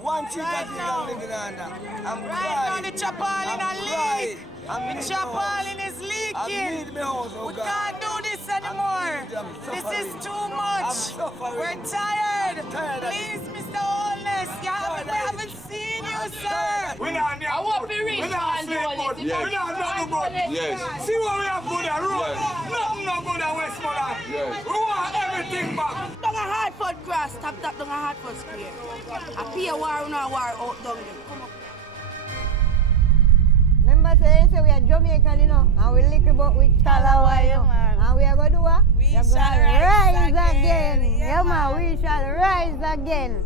One chick I think I'm living under. I'm Right crying. now the chapalin a leak. The chapalin is leaking. I need my house, oh we God. can't do this anymore. This is too much. We're tired. Please, Mr. Holness, we haven't seen you, sir. We're not I want to reach and do it. We're not nothing good. Yes. See what we have good at road. Yes. Nothing no good at Westmoreland. Yes. We want everything back. Don't a Hartford cross, tap don't a Hartford square. I pay a war, no war out down there. Come on. Remember say we are Jamaican, you know, and we lick about with Talawa, you know, and we are going to do what? We are shall gonna rise again. again. Yeah, man, we shall rise again.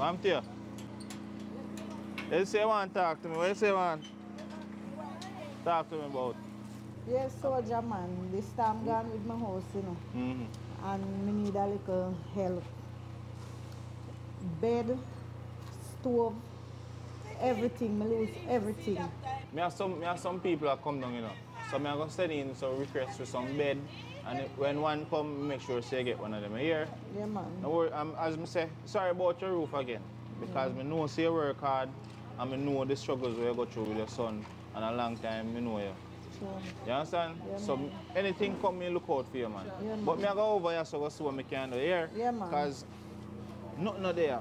I'm here. You say you want to talk to me. What you say you want? Talk to me about. Yes, soldier man. This time gone with my house, you know. and me need a little help. Bed, stove, everything. Me lose everything. Me have some people that come down, you know. So me are gonna send in some requests for some bed, and when one come, make sure say get one of them here. Yeah, man. No worry, as me say, sorry about your roof again, because me know say you work hard, and me know the struggles we go through with your son, and a long time me know you. Sure. You understand? Yeah, so man. anything come, me look out for you, man. Yeah, man. But me I go over here so go see what me can do here. Yeah, man. Because nothing not there.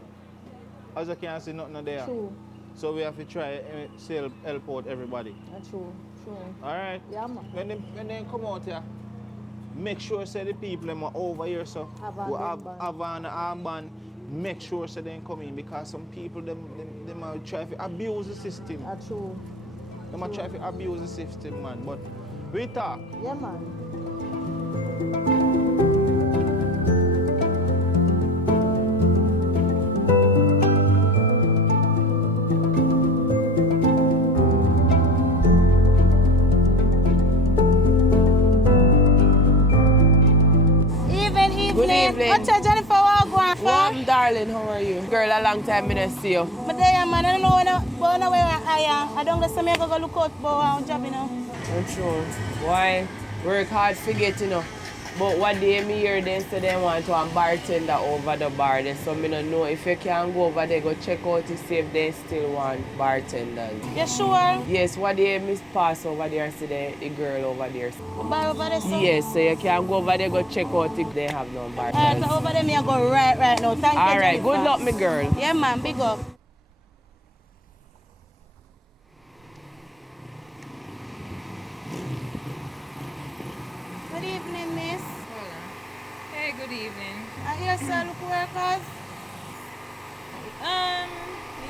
As I can see, nothing not there. True. So we have to try to help out everybody. True. True. All right? Yeah, man. When they come out here, make sure say the people them are over here so who have an armband, make sure say they come in, because some people them are try to abuse the system. True. They might try to abuse the system, man. But we talk. Yeah, man. Good evening. What's your Jennifer Wagwan? Warm, darling, how are you? Girl, a long time I don't see you. But there, man, I don't know where I am. I don't know, I go look out for a job, you know. I'm sure. Why? Work hard for get, you know. But what day me hear them say they want one bartender over the bar there, so I don't know if you can go over there, go check out to see if they still want bartenders. You sure? Yes, what day me pass over there and see the girl over there. By over there, so? Yes, so you can go over there, go check out if they have no bartenders. Alright, so over there, me I go right now. Thank you, Alright, good Jennifer. luck, me girl. Yeah, man, big up. Good evening, miss. Hey, good evening. I hear so look workers.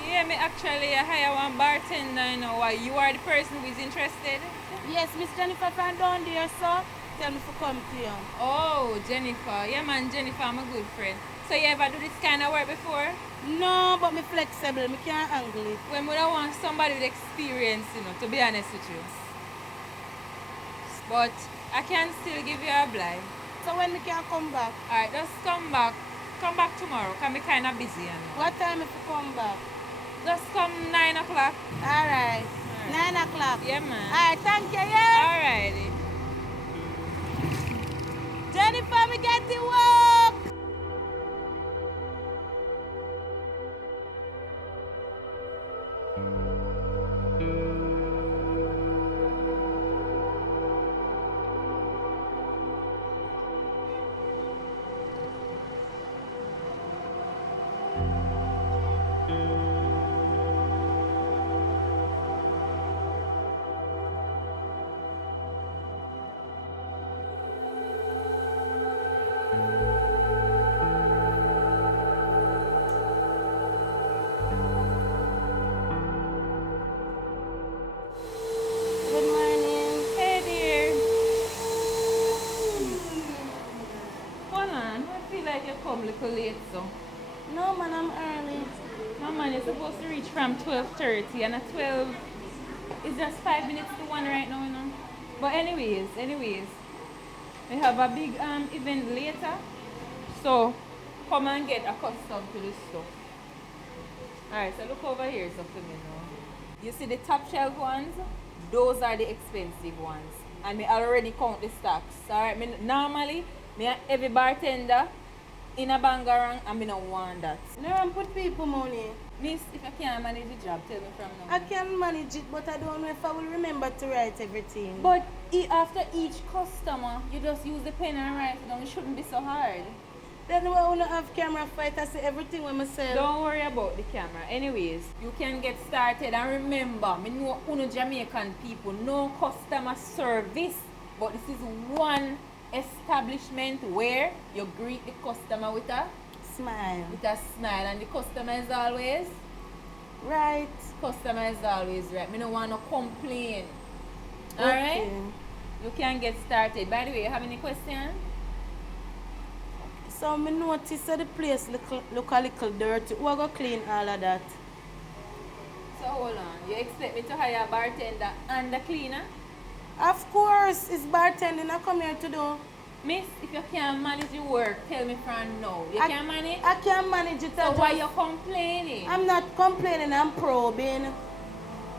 Yeah, me actually I hire one bartender, you know. You are the person who is interested? Yes, Miss Jennifer from down there, so tell me to come to you. Oh, Jennifer. Yeah, man, Jennifer, I'm a good friend. So you ever do this kind of work before? No, but me flexible, me can't angle it. When would I want somebody with experience, you know, to be honest with you. But I can still give you a blind. So when me can come back? Alright, just come back. Come back tomorrow, because I'm kind of busy. You know. What time if you come back? Just come 9 o'clock. Alright. 9 o'clock. Yeah, man. Alright, thank you, yeah? Alrighty. Jennifer, me get to work! Good morning. Hey, dear. Hold on. I feel like you come a little late, so. No, man, I'm early. No, man, you're supposed to reach from 12:30, and at 12, it's just 5 minutes to 1 right now, you know. But anyways, we have a big event later, so come and get accustomed to this stuff. Alright, so look over here so for me now. You see the top shelf ones? Those are the expensive ones. And me already count the stocks. Alright, normally, me every bartender in a bangarang, and me don't want that. No, put people money. Miss, if I can't manage the job, tell me from now. I can manage it, but I don't know if I will remember to write everything. But after each customer, you just use the pen and write it down. It shouldn't be so hard. Then we want to have camera fight, I say everything when I say. Don't worry about the camera. Anyways, you can get started. And remember, me know Jamaican people, no customer service. But this is one establishment where you greet the customer with a smile. And the customer is always right. Customer is always right. Me don't want to complain. Okay. Alright? You can get started. By the way, you have any questions? So me notice that the place look a little dirty. Who go clean all of that? So hold on. You expect me to hire a bartender and a cleaner? Of course, it's bartending I come here to do. Miss, if you can't manage your work, tell me from now. You can manage? I can't manage it. So why you complaining? I'm not complaining, I'm probing.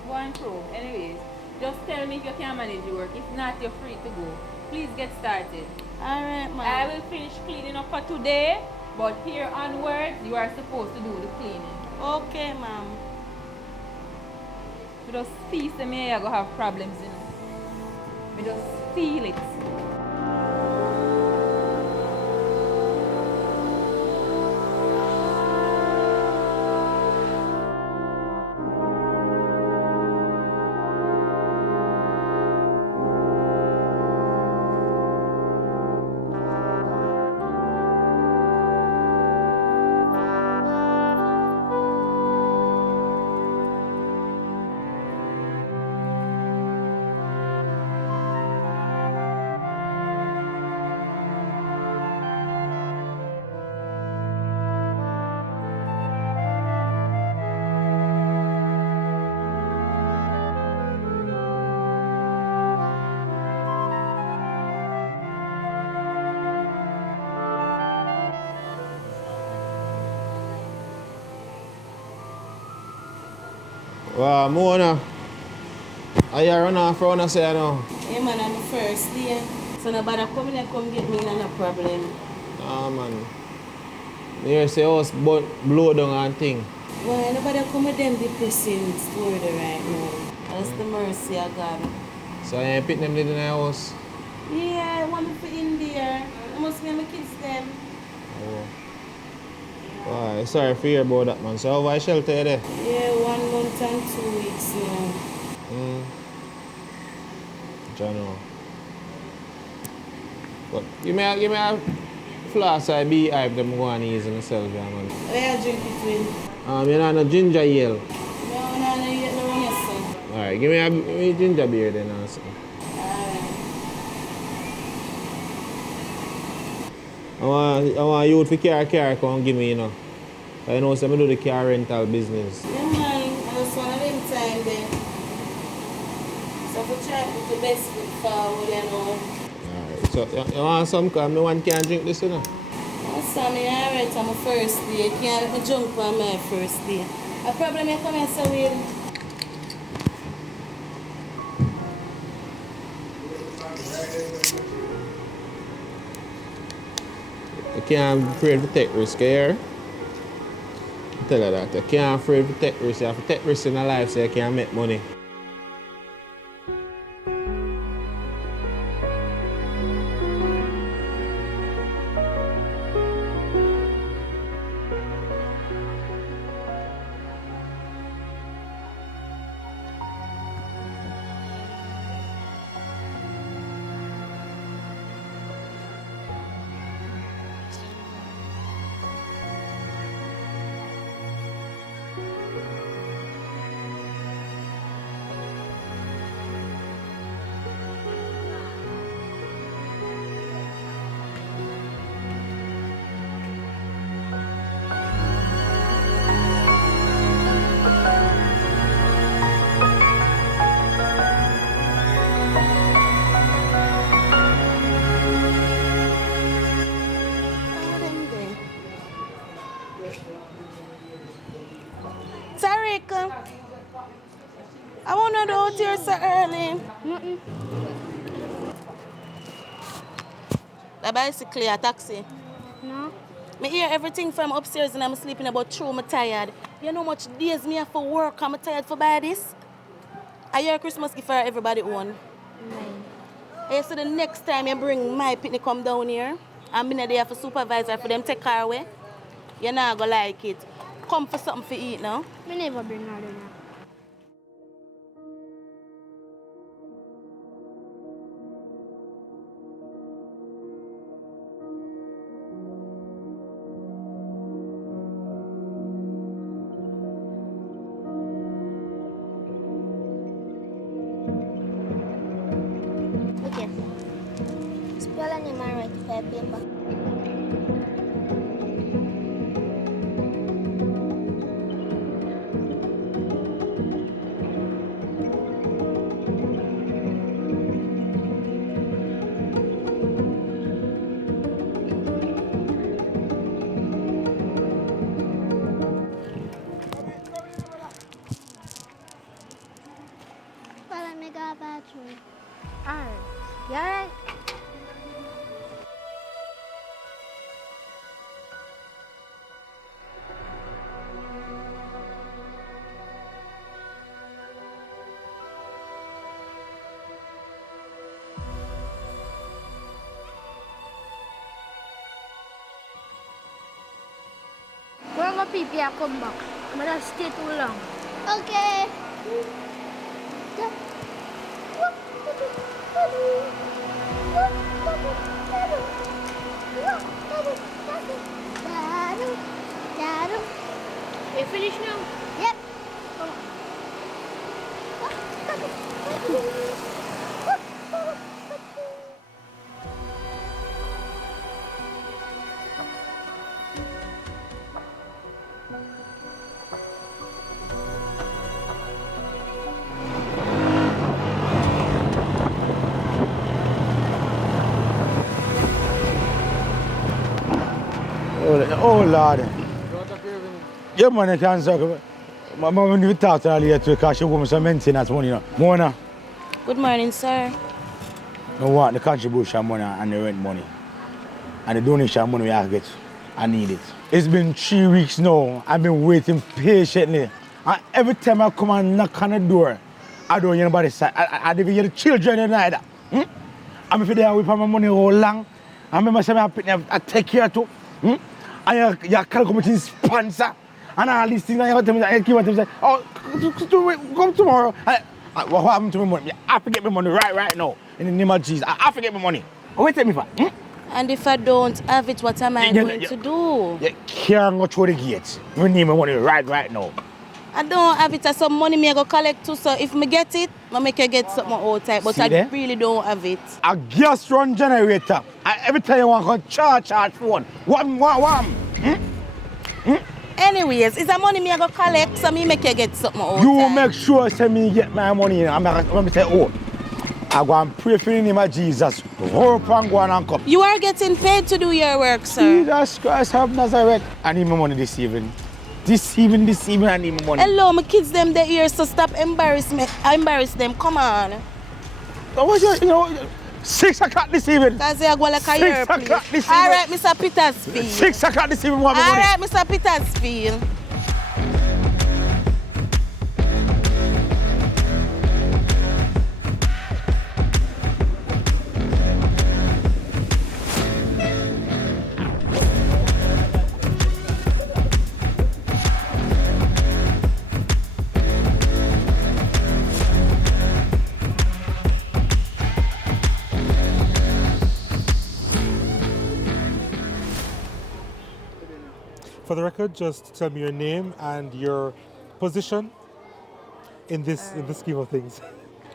Go and probe. Anyways, just tell me if you can manage your work. If not, you're free to go. Please get started. Alright, ma'am. I will finish cleaning up for today, but here onwards, you are supposed to do the cleaning. Okay, ma'am. You just feel that me I go have problems, you know. Me just feel it. Wow, Mona. Are you run off for one say I know? Yeah, man, I'm the first day. So nobody come in and come get me, no problem. Ah, man. You say house blow down and thing. Why nobody come with them depressing story there right now? That's the mercy of God. So you ain't pick them in the house? Yeah, I want me for in there. I must get my kids them. Oh. Wow, sorry for hear about that, man. So how was shelter you there? Yeah, 1 month and 2 weeks now. Jano. But give me a flask of beehive them go and ease myself, yeah, man. Where you drink it with? You know no ginger ale. No, yet no one yes, Alright, give me a ginger beer then also. I want you to car come give me, you know. I know some do the car rental business. Yeah, man. I just want to them time there. So for try to put the best foot forward, you know. Alright, so you want some because no one can drink this, you know? So me alright on my first day. You can't let me jump on my first day. A problem you come here so weird. You can't be afraid to take risk here. Tell her that. You can't afraid to take risk. You have to take risk in your life so you can make money. Tariq, I want to go out here so early. The bicycle or taxi? No. I hear everything from upstairs and I'm sleeping about through. I'm tired. You know how much days me have for work? I'm tired for buy this. I hear Christmas gift for everybody own. Hey, so the next time you bring my picnic come down here, I'm in there for supervisor for them take car away. You're not gonna like it. Come for something to eat now. Me never bring her there. Okay. Spell a name and write it on paper. When my people come back, I'm gonna stay too long. Okay. You finished now? Yep. Oh Lord. Yeah, man, I can't talk. My mom will talk to her later because she wants some maintenance money. Mona, Good morning, sir. I want the contribution money and the rent money. And the donation money I get. I need it. It's been 3 weeks now. I've been waiting patiently. And every time I come and knock on the door, I don't hear anybody say. I don't even hear the children either. I'm if they are with my money all long. I remember saying I take care too. And you can't come to sponsor. And all these things, I keep on saying, oh, come tomorrow. What happened to my money? I forget my money right now. In the name of Jesus, I forget my money. What tell me for? And if I don't have it, what am I going to do? You can't go through the gates. We need my money right now. I don't have it, some money me I go collect too, so if me get it, I make you get something outside, but I really don't have it. A gas run generator. Every time you want to charge phone. What? Anyways, it's a money me I go collect, so me make you get something outside. You make sure say me get my money. I'm going to say, oh, I go and pray for the name of Jesus. Hope and go and come. You are getting paid to do your work, sir. Jesus Christ of Nazareth. I need my money this evening. This evening, I need my money. Hello, my kids them they here, so stop embarrass them. Come on. What's your, 6 o'clock this evening. Because they are going like a year, please. All right, Mr. Petersfield. 6 o'clock this evening. All right, Mr. Petersfield. For the record, just tell me your name and your position in this scheme of things.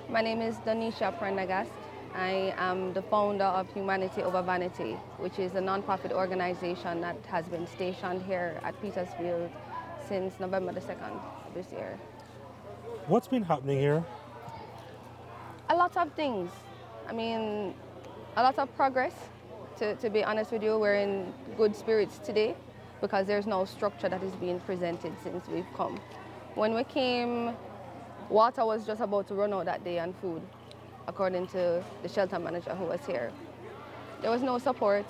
My name is Donisha Prendergast. I am the founder of Humanity Over Vanity, which is a non-profit organization that has been stationed here at Petersfield since November the 2nd of this year. What's been happening here? A lot of things. I mean, a lot of progress. To be honest with you, we're in good spirits today, because there's no structure that is being presented since we've come. When we came, water was just about to run out that day and food, according to the shelter manager who was here. There was no support,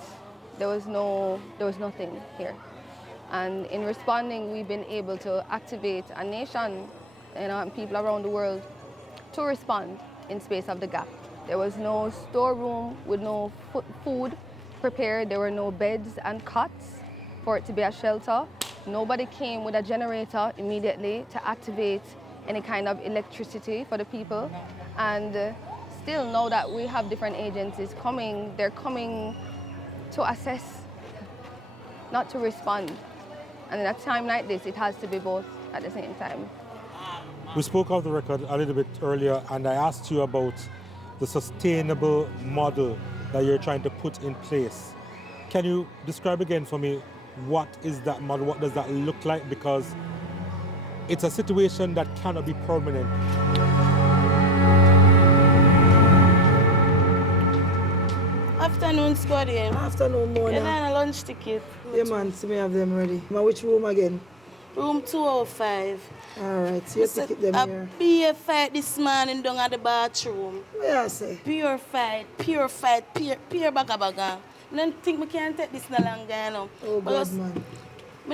there was nothing here. And in responding, we've been able to activate a nation, and people around the world to respond in space of the gap. There was no storeroom with no food prepared, there were no beds and cots for it to be a shelter. Nobody came with a generator immediately to activate any kind of electricity for the people. And still now that we have different agencies coming, they're coming to assess, not to respond. And in a time like this, it has to be both at the same time. We spoke off the record a little bit earlier, and I asked you about the sustainable model that you're trying to put in place. Can you describe again for me, what is that model? What does that look like? Because it's a situation that cannot be permanent. Afternoon, Scotty. Afternoon, Mona. You're on a lunch ticket. Yeah, man, see me have them ready. Which room again? Room 205. All right, so you ticket them here. Pure fight this morning down at the bathroom. What you say? Pure fight, pure baga. I don't think I can take this no longer, you know. Oh, God, man.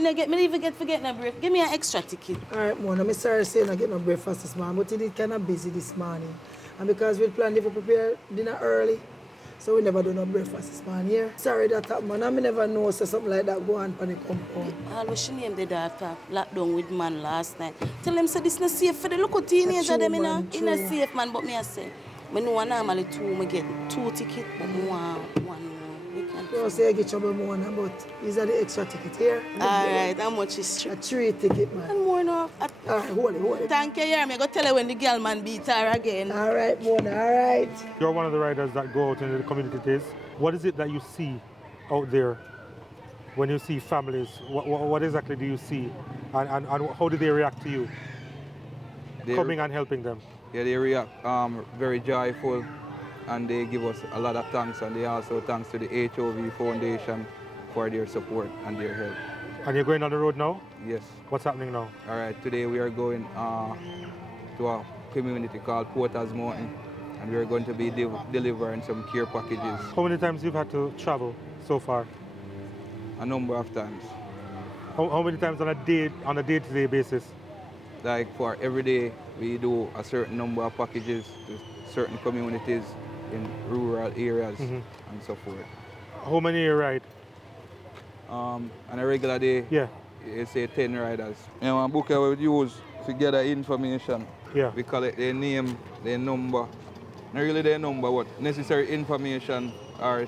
I even forget no break. Give me an extra ticket. All right, Mona. I'm sorry saying I get no breakfast this morning, but it is kind of busy this morning. And because we planned to prepare dinner early, So we never do no breakfast this morning here. Sorry that happened, man. I never know so something like that go on the compound. Always she named the daughter locked down with man last night. Tell them say this not safe for the local teenager them in a safe man, but me I say. I know normally two me get 2 tickets, but more one weekend. You don't say I get trouble more, but these are the extra ticket here. Alright, how much is a 3 ticket, man. And more now. Alright, hold it. Thank you, yeah. Me go tell her when the girl man beat her again. Alright, Mona, alright. You're one of the riders that go out in the community days. What is it that you see out there when you see families? What exactly do you see? And how do they react to you coming and helping them? Yeah, they react very joyful, and they give us a lot of thanks, and they also thanks to the HOV Foundation for their support and their help. And you're going on the road now? Yes. What's happening now? All right, today we are going to a community called Porter's Mountain, and we are going to be delivering some care packages. How many times you've had to travel so far? A number of times. How many times on a day-to-day basis? Like for every day, we do a certain number of packages to certain communities in rural areas and so forth. How many you ride? On a regular day, you say 10 riders. And one book I would use to gather information. Yeah. We collect their name, their number. Not really their number, but necessary information or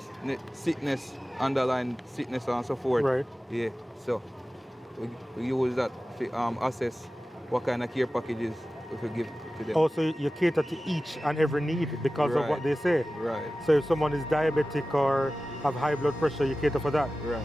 sickness, underlying sickness and so forth. Right. Yeah, so we use that to assess what kind of care packages we could give to them. Also, you cater to each and every need because of what they say. Right. So if someone is diabetic or have high blood pressure, you cater for that. Right.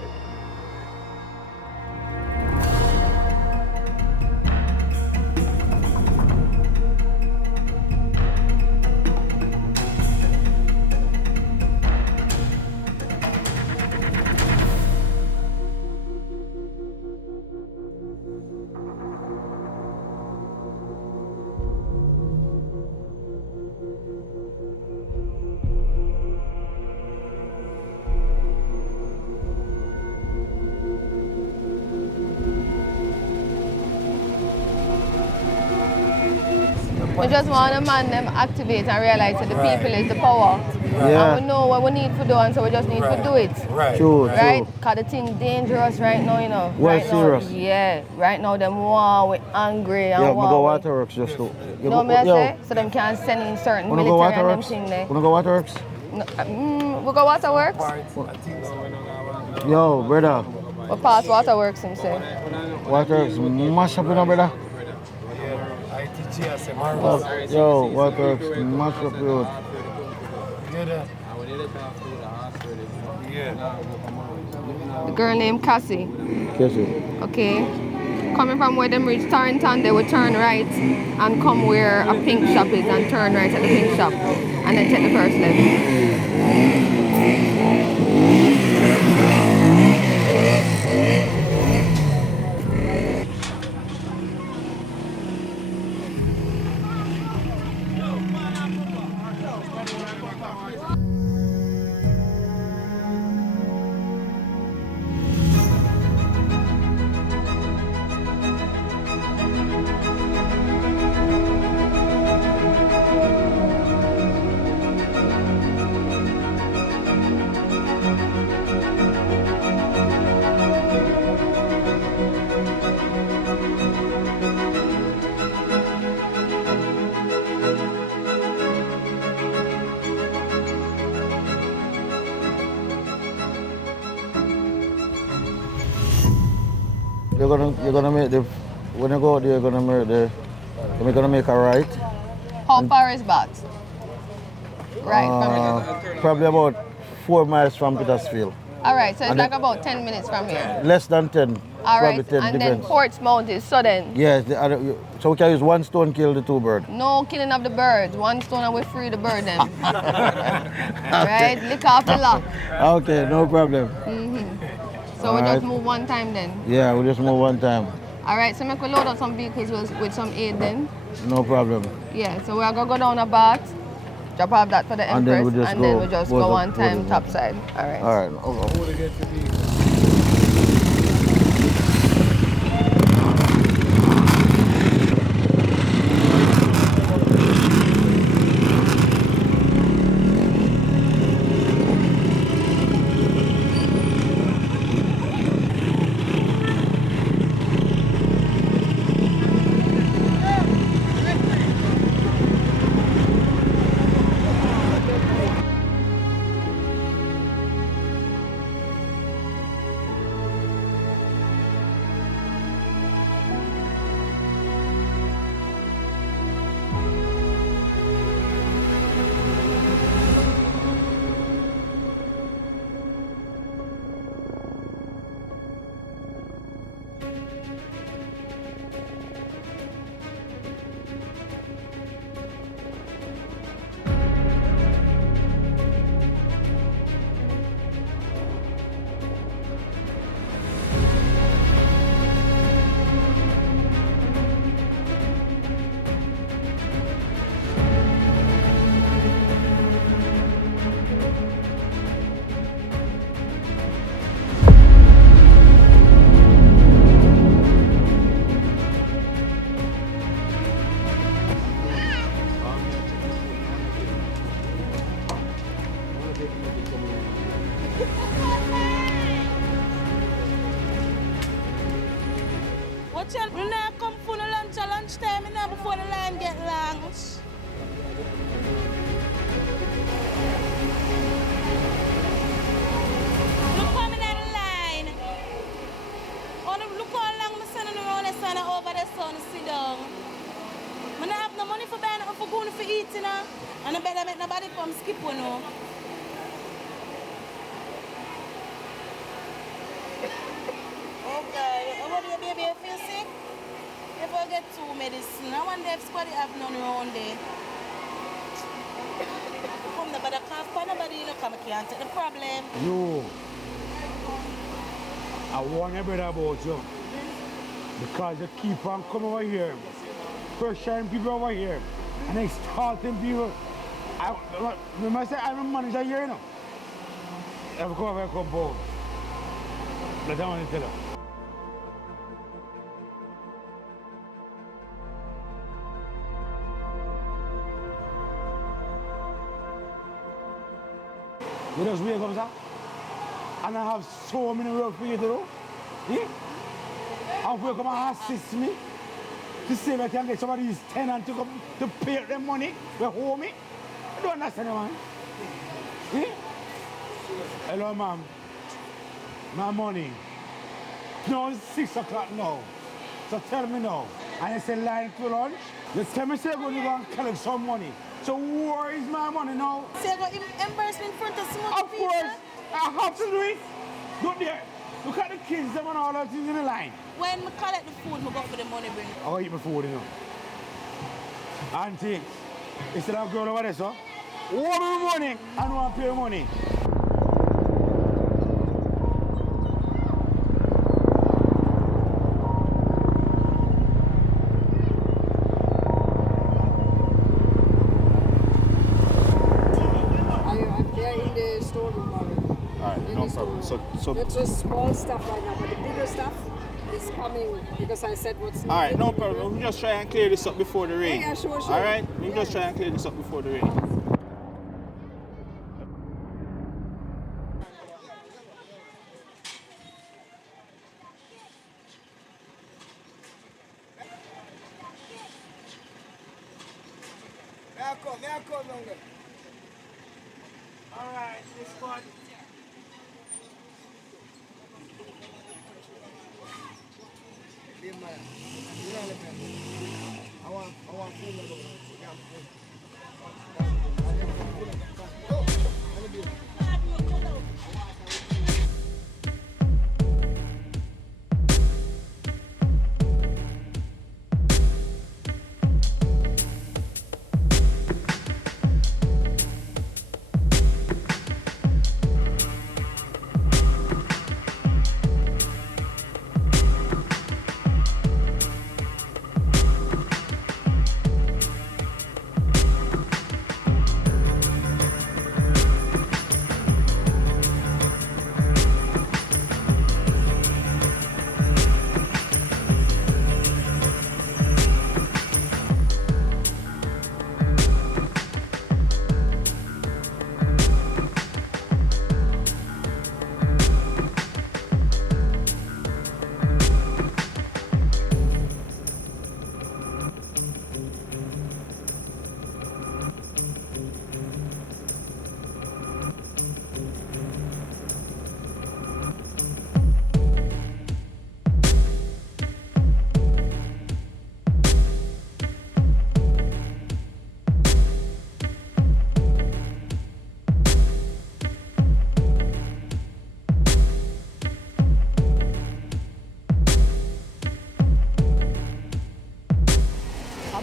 We just want to man them activate and realize that the people is the power. Yeah. And we know what we need to do, and so we just need to do it. True, Right? true. Because the thing dangerous right now, you know. Well, right serious. Now, yeah. Right now, them war, we angry and Yeah, we war. go waterworks just to. You know what I say? So them can send in certain Wanna go military and them waterworks? thing there. Wanna go waterworks? No, we go waterworks? Yo, brother. We pass waterworks, him say. Waterworks, mash up, you know, brother. Yo, waterworks, mash up, yo. The girl named Cassie. Cassie. Okay. Coming from where them reach Torrington, they would turn right and come where a pink shop is and turn right at the pink shop and then take the first left. You're gonna make the, when you go out there, you're gonna make a right. How far is that? Right from Probably about 4 miles from Petersfield. Alright, so it's And like then- about 10 minutes from here. Less than 10. Alright, Probably 10, and depends. then Portsmouth is sudden. Yes, so we can use 1 stone kill the 2 birds. No killing of the birds. One stone and we free the bird them. Right? Lick off the lock. Okay, no problem. So we Alright. just move one time then. Yeah, we just move 1 time. Alright, so make we load up some vehicles with some aid then. No problem. Yeah, so we're gonna go down a bath, drop off that for the And then Empress, we just and then go we just both go of- one both time of them. topside. Alright. All right. Watch out, we not come for the lunchtime now before the line get long. Look coming at the line. Look how long I'm sending around the sun over the sun sit down. I don't have no money for buying nothing for going for eating, and I better make nobody come skip one. Okay, how do you baby feel sick? If I get 2 medicine, I wonder if somebody have none around there. Come the better cough, nobody come can't take the problem. You, I warn everybody about you. Because you keep on coming over here, pressuring people over here, and extorting people. I must say, I'm a manager here, you know. Every come over, come home. Let them want to tell you. You just wake up, sir, and I have so many work for you to do. Yeah? And if you come and assist me to see if I can get some of these tenants to come to pay them money, they owe me. I don't understand, man. Yeah? Hello, ma'am. My money. No, it's 6 o'clock now. So tell me now. And you say line to lunch? You tell me say you're going to go and collect some money. So where is my money now? So you got embarrassment in front of some Of course. I have to do it. Look there. Look at the kids, them and all that things in the line. When I collect the food, I go for the money bring. I'll eat my food, you know. Auntie, instead of going over there, so, want my money, I don't want to pay money. So that's just small stuff right now, but the bigger stuff is coming because I said what's needed. All right, no problem. We'll just try and clear this up before the rain. Yeah, sure. All right, we'll just try and clear this up before the rain. May I come down there? All right, this one. I want food.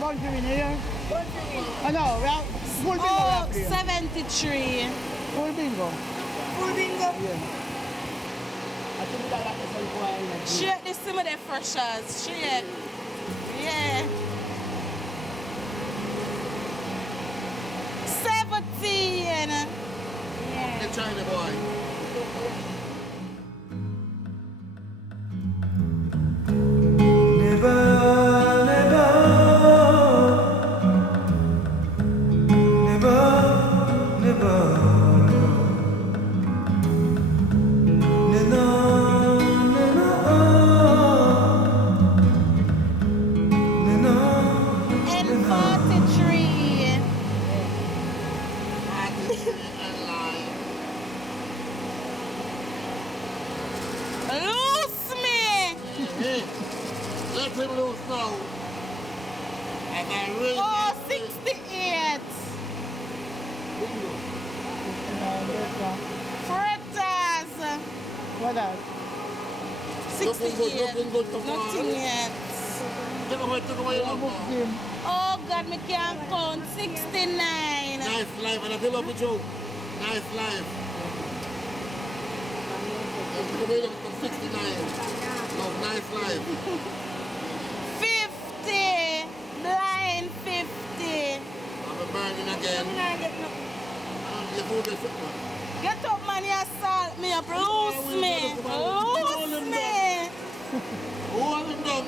bunch of in here. I know, we have full bingo. Oh, 73. Full bingo. Full bingo? Yeah. I think that is a good. Straight this some of the freshers. Straight. Yeah. 17. Yeah. The China boy. Loose me! Let him loose now. And I really. Oh, 68. Fritters. What else? 68. Looking good, Nothing yet. Take away your number. Oh God, me can't count. 69. Nice life, and I feel up with you. Nice life. Take away the 69. Love, nice life. 50. Blind 50. I'm burning again. Your food is fit, man. Get up, man, you assault me up. Loose me. Loose me. Hold him down.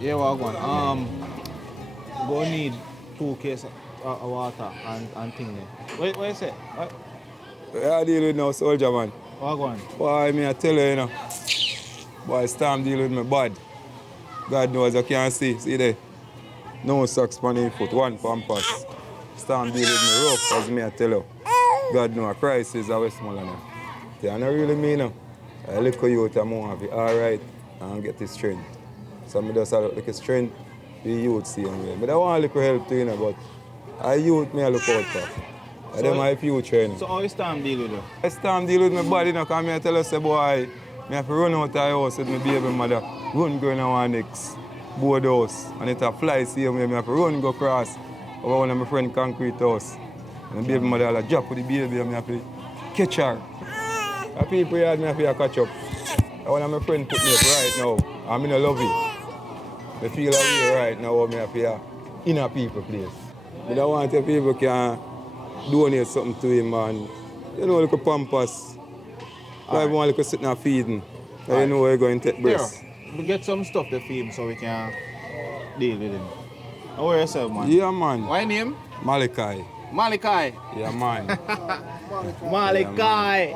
Yeah, we're going. Go need 2 cases of water and thing there. What you say? I deal with now, soldier man. What going? Boy, me I tell you, know. Boy, Storm deal with me bad. God knows I can't see. See there? No socks on his foot, 1 pampas. Storm deal with me rough, as me I tell you. God knows a crisis at Westmoreland. I don't really mean it. I look at you, I'm going to be all right and get the strength. So I just look at strength, the youth see me. But I want a little help too, you know, but I youth me I look out for. So them my future. You know. So how is Storm deal with you? I Storm deal with my body, you know, because I tell you, say, boy, I have to run out of the house with my baby mother, run go in our next board house. And it a fly see me, I have to run go across over one of my friend's concrete house. And the baby mother will drop with the baby and I have to catch her. The people here, I have to catch up. And one of my friends put me up right now. I'm in a love it. I feel away right now how I have to in a people place. But I want the people can donate something to him and, you know, like a pampas. I want to sit and feeding. So you know we're going to take breaths. We get some stuff to feed him so we can deal with him. How are yourself, man? Yeah, man. What's your name? Malachi. Malachi? Yeah, man. Malachi.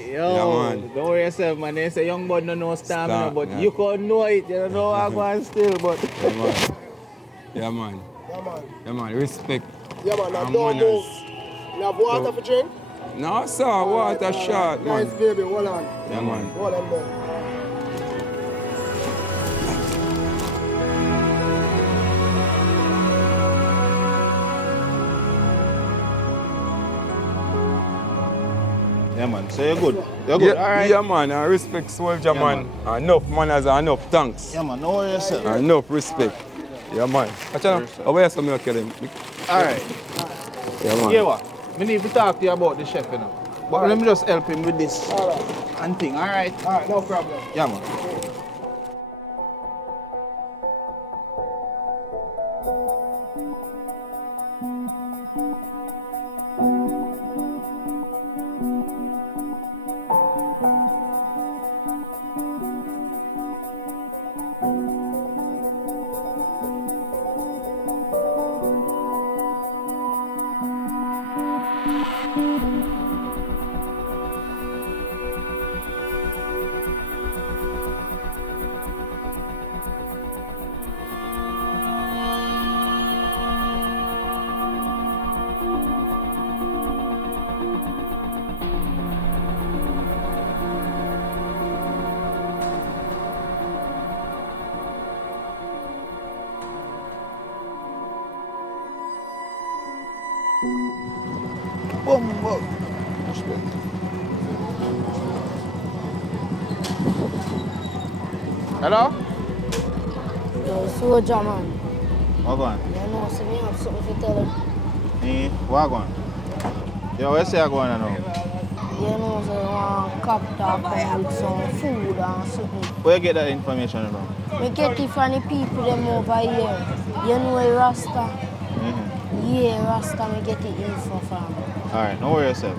Yo, yeah, man. Don't worry yourself, man. They say young boy don't know stamina, but yeah. you can't know it. You don't know how to go on still, but... Yeah, man. Yeah, man. Yeah, man. Yeah, man. Respect. Yeah, man. Now and don't manners. move. You have water for drink? No, sir. Water short, man. Nice, baby. Hold on. Yeah, man. Hold on, man. Yeah, man. So you're good. You're good. Yeah, All right. yeah, man. I respect soldier, Yeah, man. Enough manners and enough thanks. Yeah, man. Don't worry yourself. Enough respect. Yeah, man. Watch out. Over here, something kill him. All right. Yeah, man. Yeah, what? We need to talk to you about the chef, you know. But let me just help him with this and thing. All right? All right, no problem. Yeah, man. bumbo. Hello? Yo, soldier man. What going? You know, so me have something to tell you. What going? Yo, where say I going now? You know, so you want cop talk with some food and something. Where you get that information from? We get it from the people them over here. You know Rasta? Yeah, Rasta, me get the info from. Alright, no worry yourself.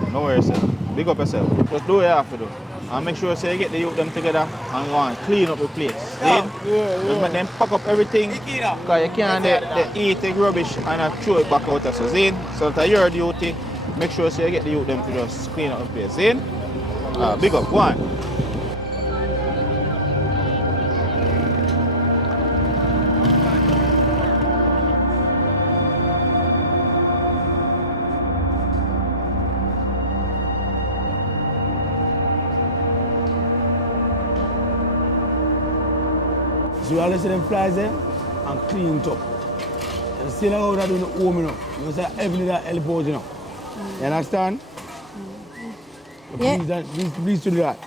Big up yourself. Just do what you have to do. And make sure you get the youth them together and go and clean up the place. Just make them pack up everything. Because you can't they eat the rubbish and throw it back out. So that's your duty. Make sure you get the youth them to just clean up the place. Big up, go on. So you all see them flies there and clean it up. You see how they're doing the home, you know. You see everything that help out, you know. You understand? Yeah. Please do that.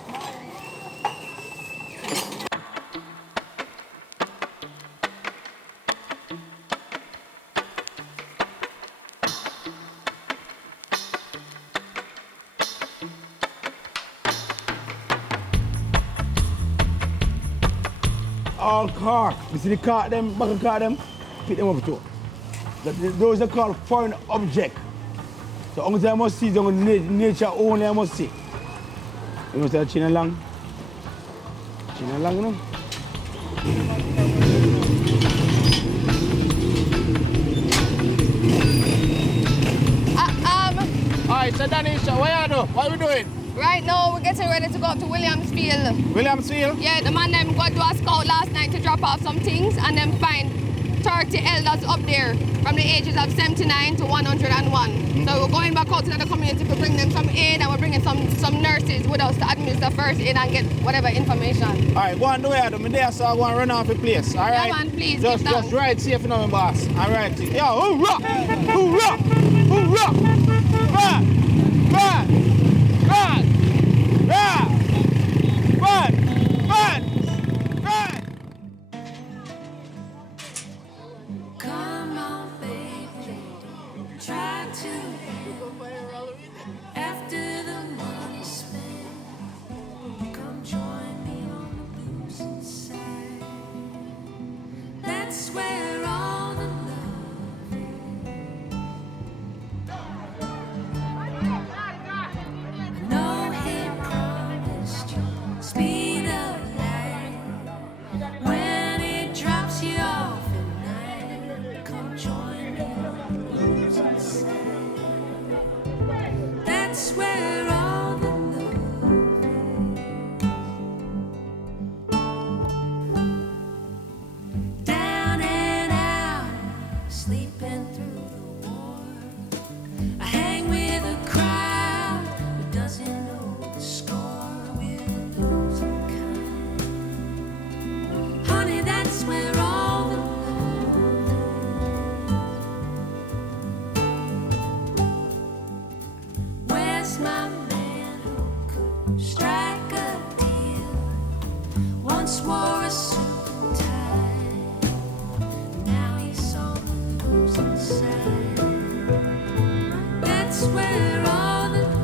All car, you see the car, them, back of car, them, pick them up too. Those are called foreign object. So only time I must see, nature only I must see. You know, say China long, you know. Alright, so Danisha, what you do? What are we doing? Right now, we're getting ready to go up to Williamsfield. Williamsfield? Yeah, the man them got to a scout last night to drop off some things and then find 30 elders up there from the ages of 79 to 101. So we're going back out to the community to bring them some aid and we're bringing some nurses with us to administer first aid and get whatever information. Alright, go and do it. I'm there, so I go and run off the place. Alright? Yeah, man, please. Just ride safe now, my boss. Alright. Yo, hoorah! Hoorah! Hoorah! Run! Run! Run! Run! Run! Run! Run! Come on, baby. Try to. After the money spent, come join me on the losing side. That's where all the no, he promised you speed of light. When it drops you off at night, come join me on the losing side. That's where all the love is. Down and out, sleeping through the war. I hang with a crowd who doesn't know the score. We're the losing kind. Honey, that's where all the love is. Where's my man who could strike a deal? Once wore a suit and tie. Now he's on the losing side. That's where all the love.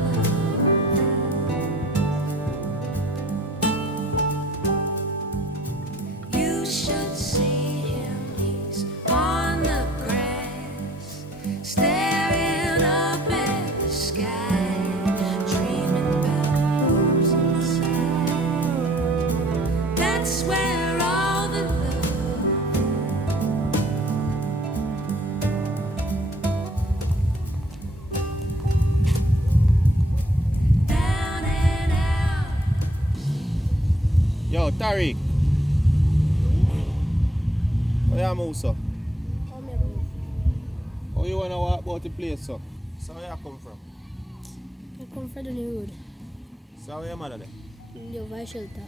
You should see him, he's on the grass, staring up at the sky, dreaming about losing sight. That's where all the love. Down and out. Yo, Tariq. Where you move, sir? How you wanna walk about the place, sir? So where you come from? I come from the new road. So where your mother there? In the over shelter.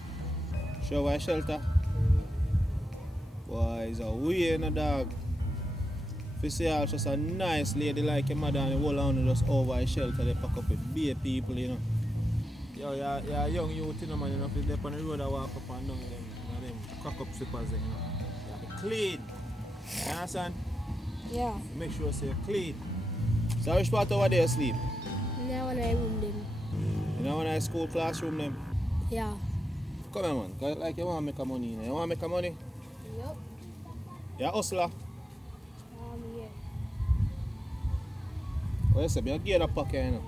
Show where shelter? Boy, it's a way in a dog. you see her just a nice lady like your mother and the whole hound just over a shelter they pack up with beer people, you know. Yo, you're a young youth, you know, man, you know, if you're on the road I walk up and down them crack up slippers, you know. You have to clean. You understand? Yeah. Make sure so you're clean. So which part over there you sleep? Now when I room them. You know when I school classroom them? Yeah. Come here, man, cause like you want to make a money, you know. You want to make a money? Yep. You're a hustler. Yeah. Well, you say, I give you the pocket, you know.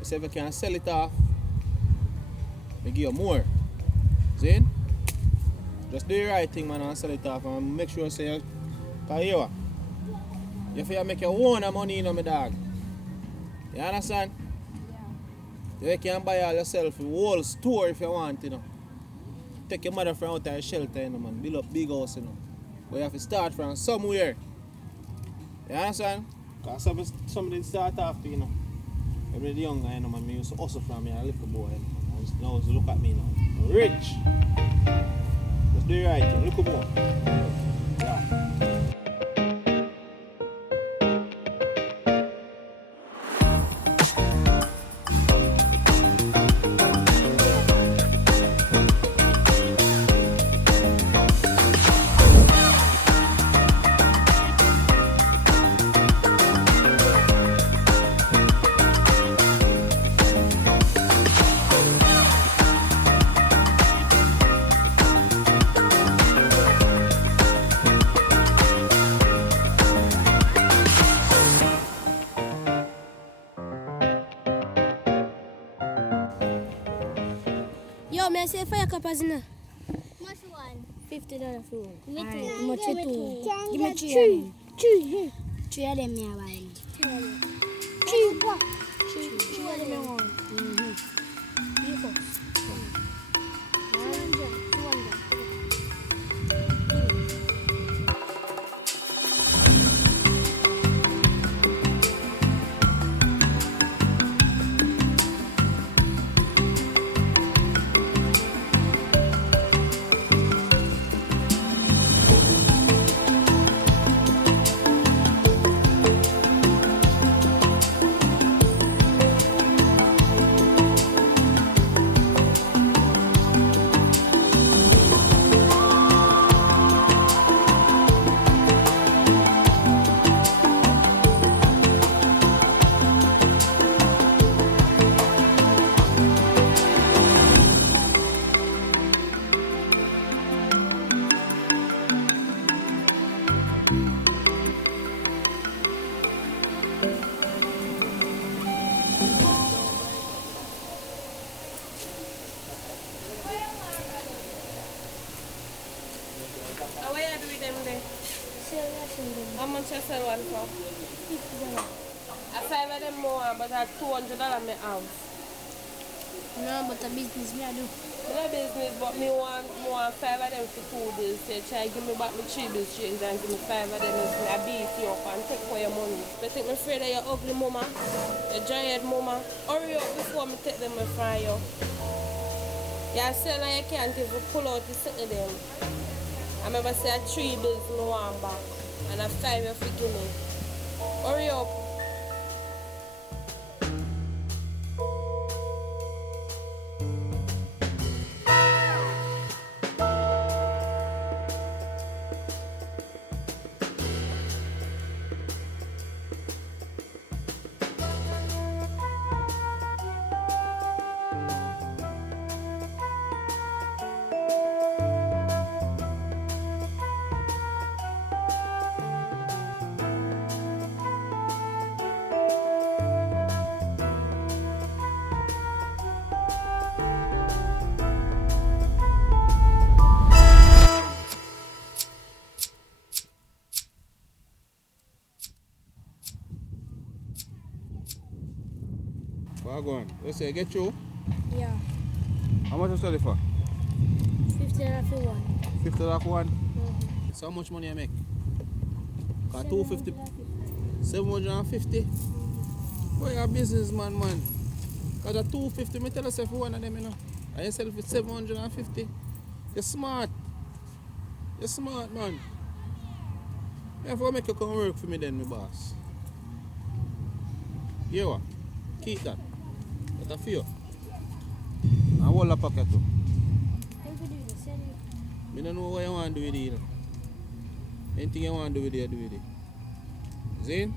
You say if you can sell it off, I give you more. See? Just do the right thing, man, and sell it off and make sure say, cause you have to make your own money, you know, my dog. You understand? Yeah. You can buy all yourself a whole store if you want, you know. Take your mother from out of her shelter, you know, man. Build up big house, you know. But you have to start from somewhere. You understand? Because somebody start off, you know. Every young guy, you know, man, me used to hustle from me, a little boy, you know. Now look at me now. I'm rich. Let's do the right thing. Look at more. Yeah. Yo, may I say fire cup as in? Much one? $50 for one. Me too. Much for two. Give me three. Three of them, me I buy. Three of them I want. You first. 100, 200. How much you sell one for? $50. I 5 of them more, but at $200 me have. No, but a business me I do. No business, but me want 5 of them for 2 days. So try give me back my 3 bills change and give me 5 of them and I beat you up and take away your money. But think me afraid of your ugly mama, your dry-head mama. Hurry up before me take them and fry you. You sell and you can't even pull out the set of them. I remember say 3 bills me want back. And a 5 you forgive me. Hurry up. Well, go on. Let's say, get you. Yeah. How much you sell it for? $50 for one. $50 for one? So how much money you make? Cause 250. 750? Boy, you're a businessman, man. Cause the 250, me tell yourself for one of them, you know. And you sell it for 750. You're smart. You're smart, man. I have to make you come work for me then, my boss. You what? Keep that. That's for you. And hold the pocket too. I don't know what you want to do with it. Anything you want to do with it, do with it. Zane?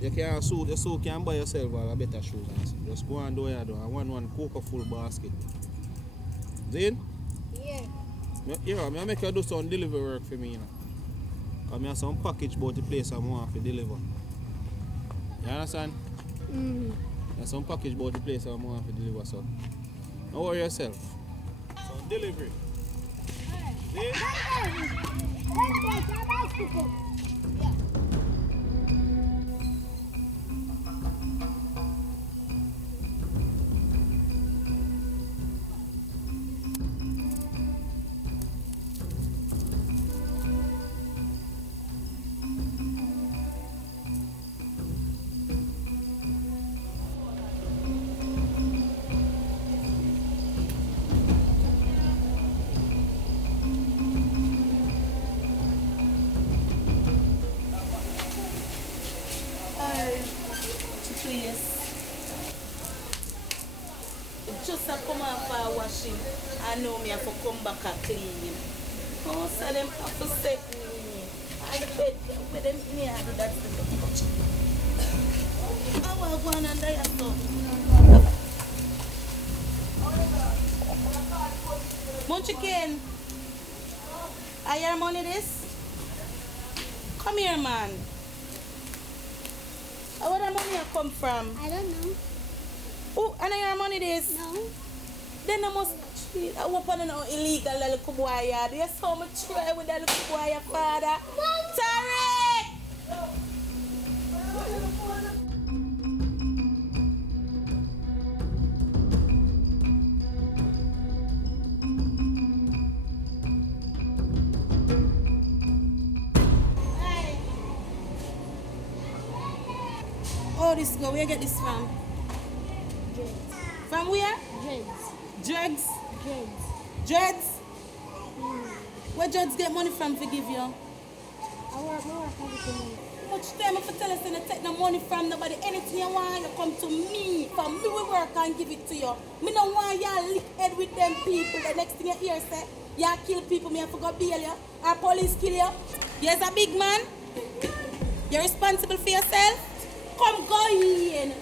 You can you can buy yourself a better shoes. Just go and do what you do. I want one cocoa full basket. Zane? Yeah. Yeah, I make you do some delivery work for me. Because I have some package about the place I want to deliver. You understand? Mm-hmm. There's some package about the place I want to deliver, so don't worry yourself. Some delivery. Please. Just a come out for washing. I know me have to come back and clean. Oh, so them have to set me. I bet with them me I do that to the I will go on and die so. Munchkin. Are your money this? Come here, man. Where the money come from? I don't know. Oh, and your money this? No. Then I must open an illegal little boy. There's so much try with that little boy, father. Tariq! Oh, this go. Where you get this from? Dreads. From where? Dreads. Drugs? Dreads. Dreads? Where drugs get money from to give you? I work everything. Much time if you tell us to take no money from nobody. Anything you want, you come to me. For me, we work and give it to you. Me don't want y'all lick head with them people. The next thing you hear say, y'all kill people, me have to go bail you. Our police kill you. You're a big man. You're responsible for yourself. Come go in.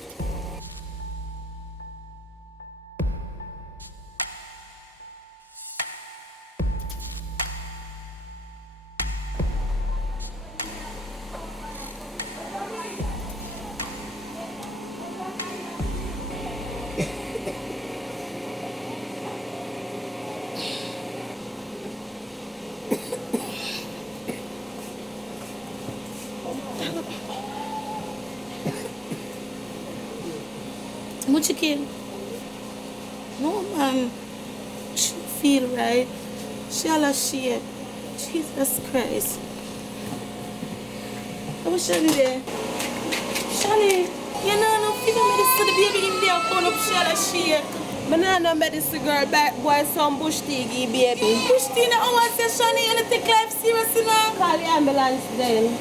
What you kill? No man. She feel right. She all a shape. Jesus Christ. I was Shani there. Shani, you know no figure medicine the baby in there phone up she all a shape. I no medicine girl back boy some bush tea give baby. Bush tea now I say Shani, you don't take life serious now. Call the ambulance then.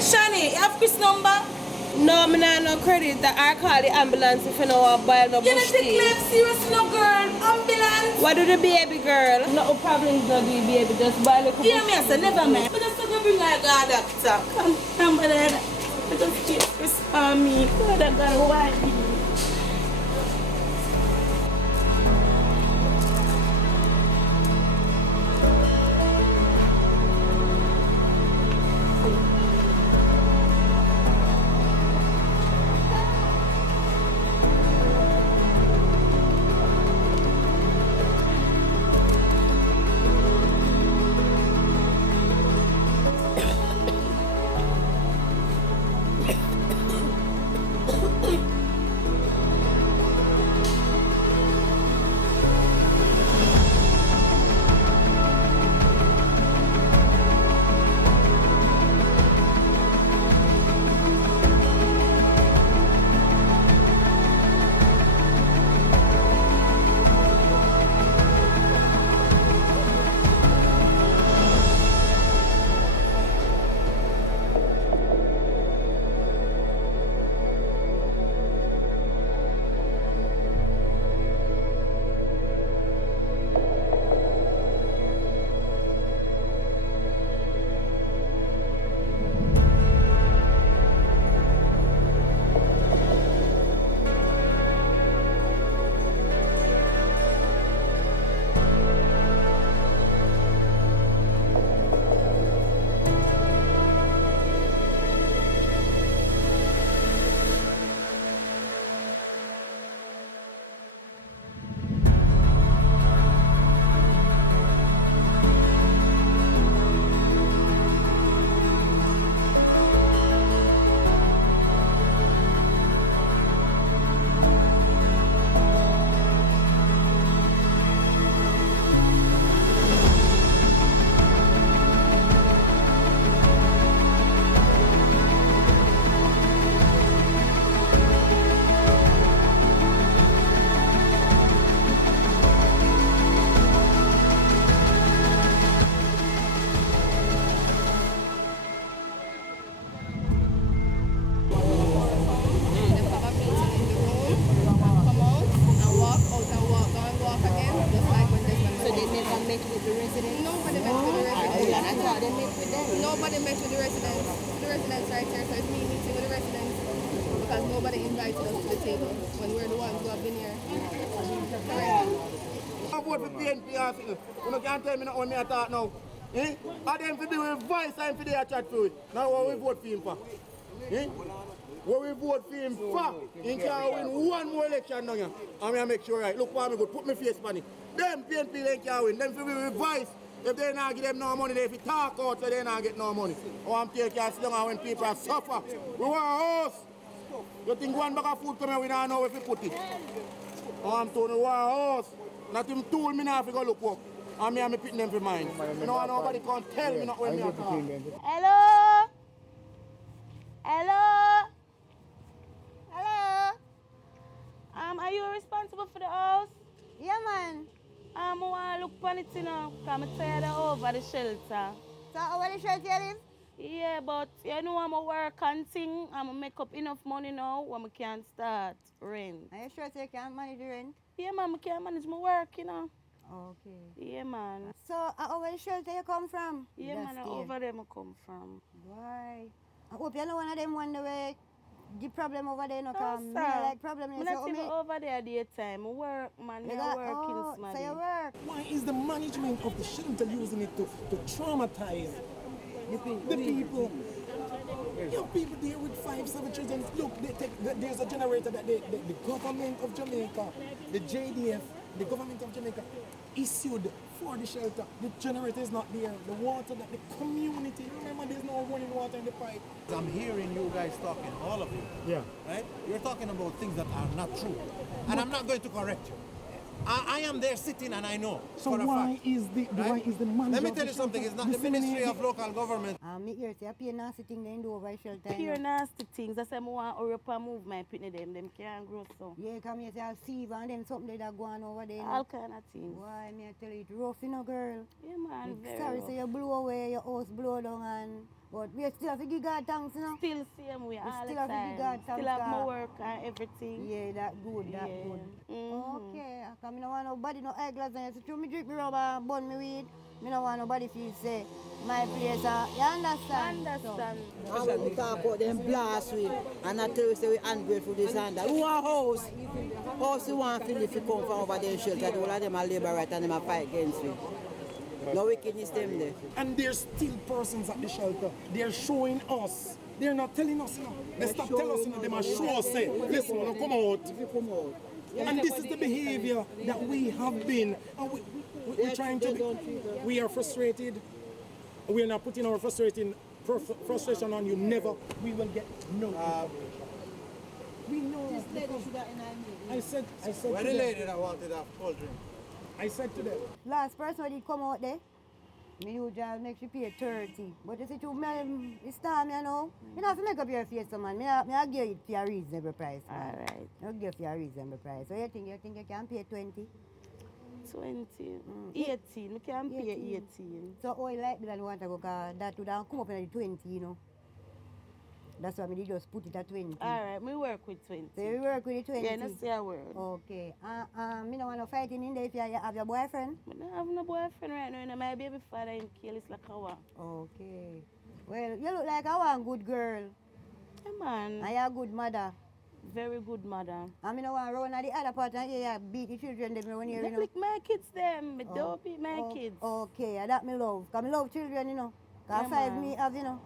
Shani, you have Chris number? No, I have no credit. I call the ambulance if you know what buy no bush tea. You don't take life serious no girl. Ambulance. What do the baby girl? No problems no the baby, just buy the bush tea. Yeah, me I say never mind. But just to bring like a doctor. Come but then I just keep Chris on me. God I got why. nobody met with the residents. The residents right here, so it's me meeting with the residents because nobody invited us to the table when we're the ones who have been here. I vote for PNP article. You can't tell me not when me talk now. Eh? I them for do with voice and for their chat for it. Now what we vote for him for? Eh? What we vote for him for? He can win one more election now. And I make sure right. Look for me good. Put me face on it. Them PNP they can win. Them for me with voice. If they not give them no money, they if you talk out, so they not get no money. Oh, I'm taking as long as when people suffer. We want a house. You think one bag of food come here, we don't know where to put it. Oh, I'm told you, we want a house. Not him told me now if you go look up. And me picking them for mine. You know, nobody can tell me not when me talk. Hello? Hello? Hello? Are you responsible for the house? Yeah, man. I want to look on it, you know, because I'm tired of over the shelter. So, over the shelter you live? Yeah, but you know, I'm a work and thing. I'm make up enough money now when I can start rent. Are you sure you can't manage the rent? Yeah, man, I can manage my work, you know. Okay. Yeah, man. So, over the shelter you come from? Yeah, man, over there I come from. Why? I hope you're not one of them wonder where the problem over there no come. sir. Me like problem. I'm not even over there daytime. I work, man. I work in Smaddy. So you work? Why is the management of the shelter using it to traumatize the people? You have people there with 5, 7 children. Look, there's a generator that the government of Jamaica, the JDF, the government of Jamaica issued for the shelter. The generator is not there. The water that the community, remember there's no running water in the pipe. I'm hearing you guys talking, all of you. Yeah. Right? You're talking about things that are not true. And I'm not going to correct you. I am there sitting and I know. So why is the manager? Let me tell you something, it's not the Ministry of Local Government. Me here say pure nasty thing they do over shelter. Pure nasty things. That's why I want to hurry up and move my pitney them can't grow so. Yeah, come here say I'll see and then something that go on over there. All kind of things. Why me I tell you it's rough, you know, girl. Yeah, man, very sorry, rough. so you blow away, your house blow down and but we still have to give God thanks, you know. Still same way all the still have to give God time. thanks. Still have my work and everything. Yeah, that good, that Yeah. good. Mhm. Okay, I don't want nobody no eyeglass and you me drink me rubber and bun me weed. Me don't want nobody feel say my place you understand? Understand. And when we talk about them blast we and I tell you say we ungrateful this and that. Who are house? House you want feel if you come from over there in shelter, all of them are labor right and them are fight against me. No wickedness them there. And there's still persons at the shelter. They're showing us. They're not telling us, you know. They stop telling us, you know. They must show us, say, listen, when you come out. And this is the behavior that we have been. And we're trying to be. We are frustrated. We are not putting our frustration on you. Never. We will get no. We know. I said. When the lady that wanted a cold drink. I said to them. Last person did come out there. Me usually make you pay 30. But you see, it's time, you know. You don't have to make up your face, man. I give it for a reasonable price, man. All right. I'll give you a reasonable price. So you think you can pay 20? 20. 18. We can pay 18. So how you like me that you want to go, because that would have come up in the 20, you know. That's why I just put it at 20. All right, we work with 20. So you work with the 20? Yeah, that's your word. Okay. Me don't want to fight in there if you have your boyfriend? I don't have no boyfriend right now. You know, my baby father in kill is like a one. Okay. Well, you look like a one good girl. Yeah, man. And you're a good mother. Very good mother. I mean, I want to run at the other part and you beat the children them when you know. Like my kids them. Me don't beat my kids. Okay, that me love. Because I love children, you know. Because Yeah, 5 man. me have, you know.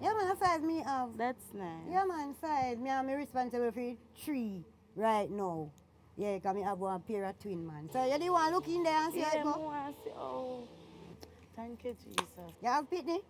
Yeah, man, 5 me have. That's nice. Yeah, man, 5. Me am responsible for 3 right now. Yeah, because I have one pair of twin, man. So you do want to look in there and see how it go? I want to see. Oh, thank you, Jesus. You have pitney?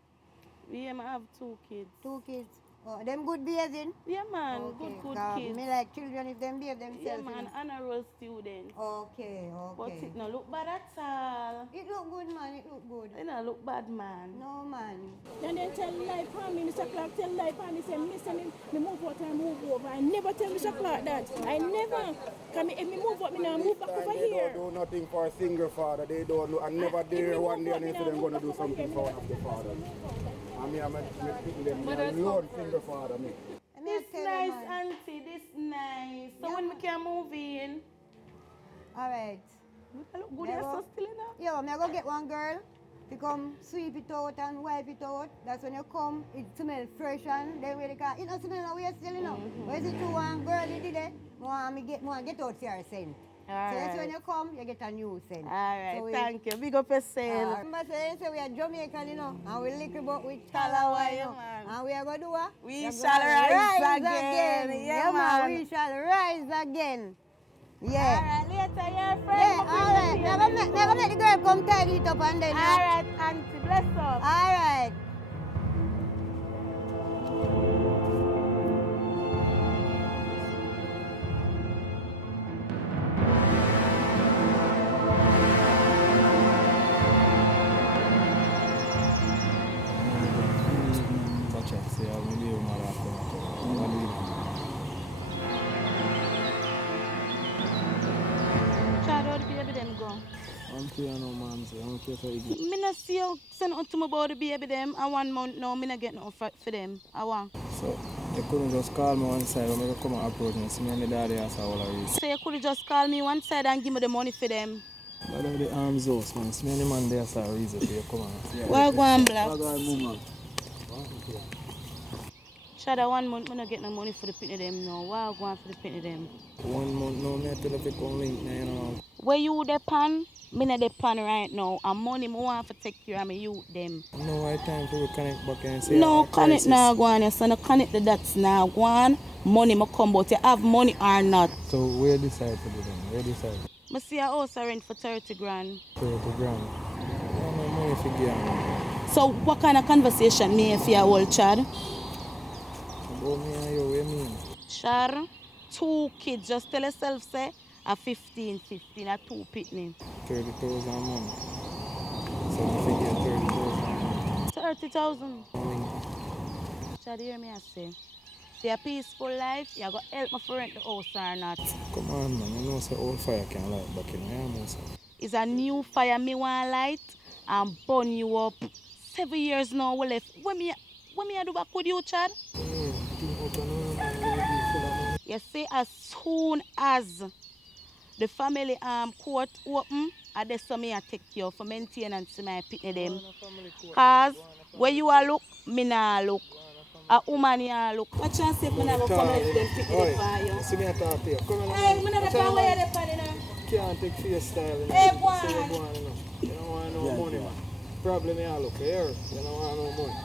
Yeah, I have 2 kids. 2 kids. Oh, them good behaving? Yeah, man. Okay. Good kids. Me like children if them behave themselves. Yeah, you man. know. Honor roll students. Okay. But it no look bad at all. It look good, man. It look good. It no look bad, man. No, man. Then they tell lie upon me, Mr. Clark tell lie upon me, say, listen, me move out and move over. I never tell Mr. Clark that. I never. Because if me move out, me now move back over They here. don't do nothing for a single father. They don't do, and never dare one day and they say they're going to do something for one of the fathers. I mean, I'm picking them. I'm alone single father, me. This nice, auntie. This nice. So when we can move in. All right. Look good. You're so still enough. Yo, I'm going to go get one girl. to come sweep it out and wipe it out. That's when you come, it smells fresh and then when they can, it don't smell no way still, you know. But is it true one girl did it, want get out for your scent. So that's when you come, you get a new scent. Alright, So thank you. Big up yourself. Remember say we are Jamaican, you know, and we lick about with Talawa, you know. And we are going to do what? We shall rise again. Yeah, man. We shall rise again. Yeah. Alright, later your friend. Yeah, alright. Never make the girl come tidy it up and then. Alright, auntie, bless up. Alright. Me not see you send out to me about the baby them. I 1 month now, me not get nothing for them. I want. So, you couldn't just call me one side when I come and approach me. See me and the daddy as all I reason. So you could just call me one side and give me the money for them. But them the arms house, man. See me and the man there as a reason for you come on. Well, go on, black. Well, go on, mama. Shada 1 month, me not get no money for the pitney them now. Why go on for the pitney them? 1 month now, me tell you to come link now, you know. Where you depend? Me not depend right now. And money me want to take care of me youth them. No, I time for we connect back and say. No, connect now go on, so no connect the dots now go on. Money me come, but you have money or not. So where decide to do them? Where decide? Me see a house I rent for 30 grand. 30 grand. I have no money for give. So what kind of conversation me if you old Chad? About me and you, what you mean? Chad, 2 kids, just tell yourself say a 15, a 2 pitney. 30,000 a month. So I figure 30,000. 30,000. Chad, hear me I say. See a peaceful life, you go help me for rent the house or not. Come on, man. You know say old fire can light back in your house. It's a new fire me want light and burn you up. 7 years now we left. What me I do back with you, Chad? You see, as soon as the family court open, I just me I take you for maintenance to my pitney them. Cause where you are look, me nah look. A woman ya look. What chance if me never come let them pitney them for you? See me I talk to you. Come on. Hey, me not the power where they put it. Can't take face style. Hey, boy. You don't want no money, man. Problem you look here. You don't want no money.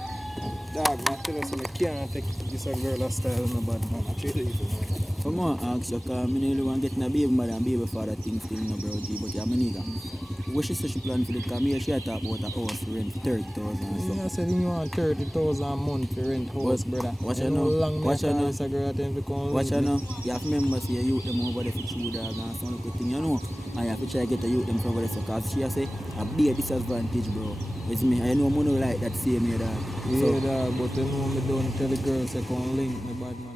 Dog, I tell you something, I can't take this girl style no bad man. I treat it easy. Come on, ask you, because I really want to get a baby mother and baby father thing still in the bro G, but I'm a nigga. What she say she plan for the come she talk about a house for rent 30,000. I said you want 30,000 a month for rent house, brother. Watch you know. Watch you know. Watch you know. You have to remember see youth them over there for true dog and some good thing, you know. And you have to try to get the youth them from over there, because she say a big disadvantage, bro. It's me, I know money like that same here, dog. Yeah, so, dog, but you know me don't tell the girls I can't link me bad man.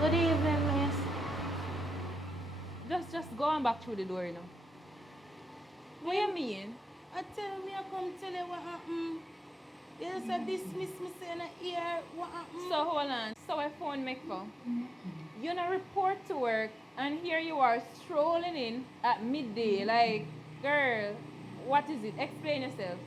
Good evening, miss. Just going back through the door, you know. What you mean? I tell me I come tell you what happened. They said dismiss me saying here what happened. So hold on. So I phone Mekko. You know, report to work, and here you are strolling in at midday. Like, girl, what is it? Explain yourself.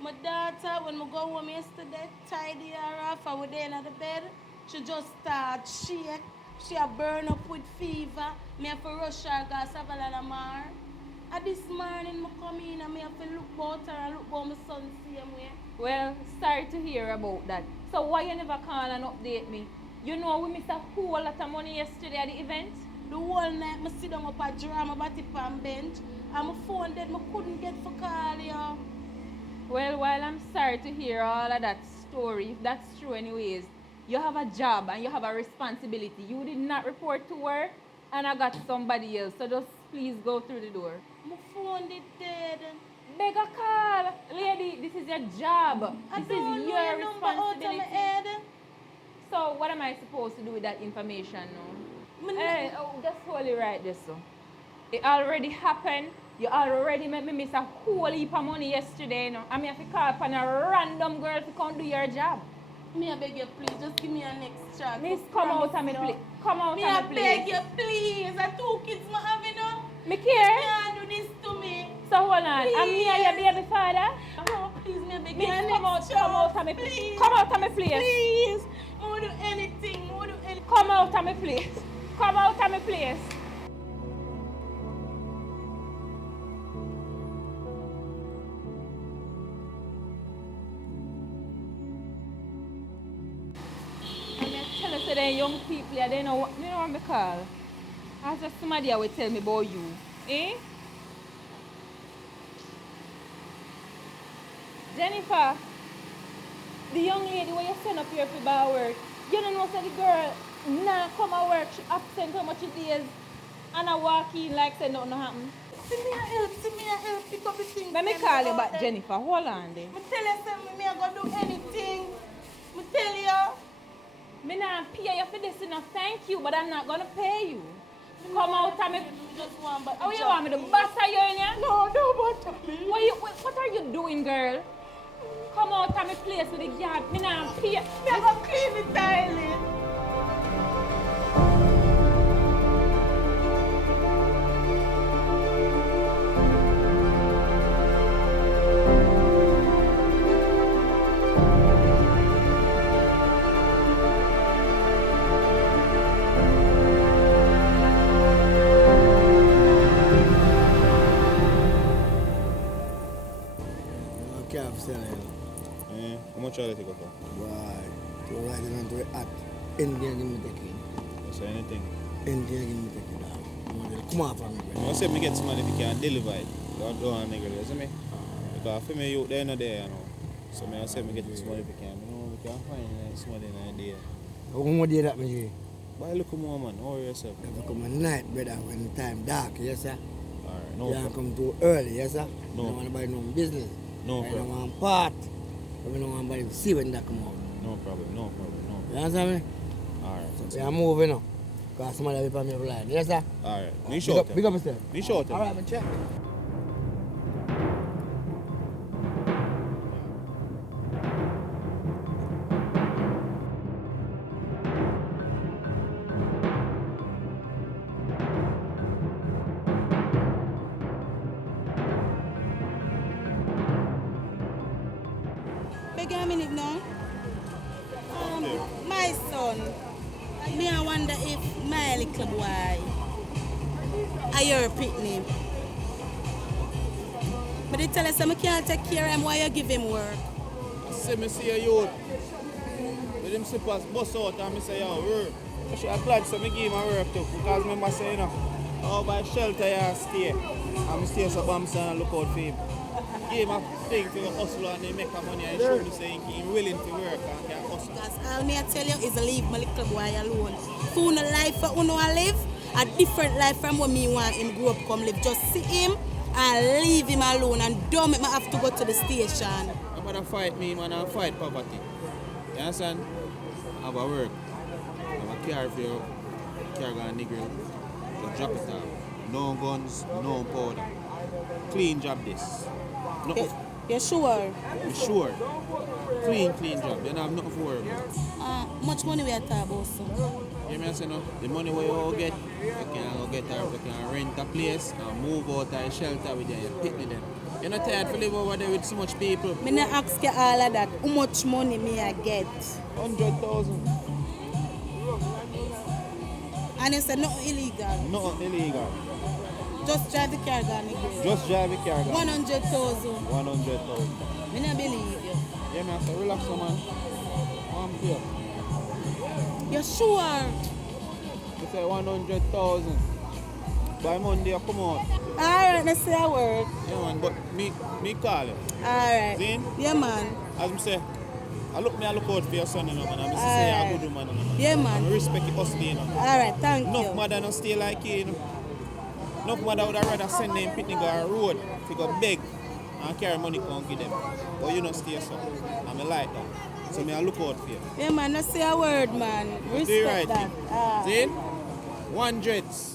My daughter, when I go home yesterday, tidy her off, I was there in the bed. She just start shake. She a burn up with fever. Me have to rush her because I have a lot of mar. And this morning, I come in and I have to look about her and look about my son same way. Well, sorry to hear about that. So why you never call and update me? You know we missed a whole lot of money yesterday at the event? The whole night, I sit down up a drama body pan bench. And my phone dead, I couldn't get for call you. Well, while I'm sorry to hear all of that story, if that's true anyways, You have a job and you have a responsibility. You did not report to work and I got somebody else. So just please go through the door. My phone is dead. Beg a call. Lady, this is your job. This is your responsibility. So what am I supposed to do with that information now? Hey, that's totally right this so. It already happened. You already made me miss a whole heap of money yesterday. No? I mean, if you call upon a random girl to come do your job. Me I beg you, please, just give me a next chance. Miss, come out and me please. Come out Me and me I beg you, please. I 2 kids I have, you know. Me care. You can't do this to me. So hold on. Please. And me and your baby father? No, please, me I beg Miss, you. come out and me please. Come out and me please. Please. More do anything. Come out and me please. Come out and me please. So the young people, they know what me call. As if somebody will tell me about you. Eh? Jennifer, the young lady where you send up here for bar work, you don't know say the girl nah come to work, she absent how much days and I walk in like say nothing happen. See me a help, pick up the things. Let me call you back, Jennifer. Hold on there. Me tell you something, me I gonna do anything. Me tell you. Me not pay you for this enough, thank you, but I'm not gonna pay you. Come out and me. Just one but oh, you want me to bust you in here? No, don't bust me. What are you doing, girl? Come out and me place with the yard. Me not pay. Me I gonna clean the toilet. How much are they take for? Why? To ride in to at Indian give me take it. You say anything? Indian give me take it down. Come on for me, bro. You say me get somebody if you can deliver it. Don't do a nigga, you see me? Because for me, you they're not there, you know. So I say me get somebody if you can. You know, we can find somebody in there. How much day that me? Why look more, man? How are you yourself? If I come at night, brother, when the time dark, yes sir. Alright, no you problem. come too early, yes sir. No. You don't want to buy no business. No I problem. don't want part. I don't want to see when that come out. No problem, no problem, no problem. You understand me? Alright. So we are moving now. Because somebody will pay me for line. Yes sir? Alright. Me short. Big up yourself. Me short. Alright, man, check. Beg you a minute now. My son, me I wonder if my little boy are your pitney. But they tell us I can't take care of him while you give him work. I say me see a youth. With them slippers bust out and me say yo work. I should have glad so me give him a work too. Because remember say you know, oh by shelter you stay. And me stay so bam and look out for him. Give him a thing to hustle and they make a money and show me say he's willing to work and can hustle. Because all me I tell you is leave my little boy alone. For una life for una live, a different life from what me want him grow up come live. Just see him and leave him alone and don't make me have to go to the station. I'm gonna fight me man and fight poverty. You understand? I have a work. I have a car for you. Car gonna nigga. So drop it off. No guns, no powder. Clean job this. You're sure? I'm sure. Clean job. You don't have nothing for work. Much money we are talking about, so? You mean I say no? The money where you get, you can go get you can rent a place and move out of the shelter with you picnic them. You're not tired to live over there with so much people. Me not ask you all of that. How much money me I get? 100,000. And you said nothing illegal? Nothing illegal. Just drive the car down the grade. Just drive the car down. 100,000. 100,000. Me not believe you. Yeah, man, so relax, man. I'm here. You're sure? You say 100,000. By Monday, I come out. Alright, let's say a word. Yeah, man, but me call you. Alright. See? Yeah, man. As I say, I look out for your son, you know, man. I'm say you're a good woman, you know, man. Yeah, man. I respect your hustle, you know. Alright, thank you. Enough mother don't stay like you, you know. Enough mother would rather send them picnic on a road to go beg and carry money come give them. But you don't stay so. I'm a like that. So I look out for you. Yeah, man, not say a word, man. Respect Do right that. See? 100s.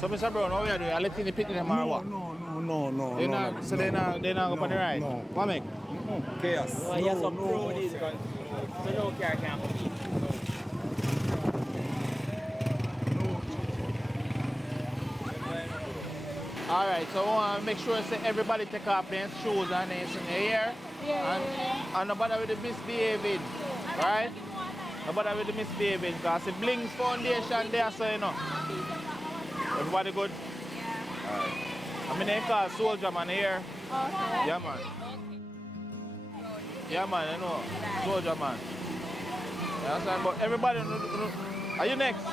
So, Mr. Brown, how are you doing? Are you letting the picnic them or what? No. So they're not go on the ride? No. What make? Chaos. Alright, so I want to make sure that everybody take off their shoes and their hair. And nobody with the misbehaving. Right? Nobody with the misbehaving. Because the Blings Foundation there, so you know. Everybody good? Yeah. Alright. I'm in a soldier man here. Okay. Yeah, man. Yeah, man, you know. Soldier man. You understand? But everybody, are you next?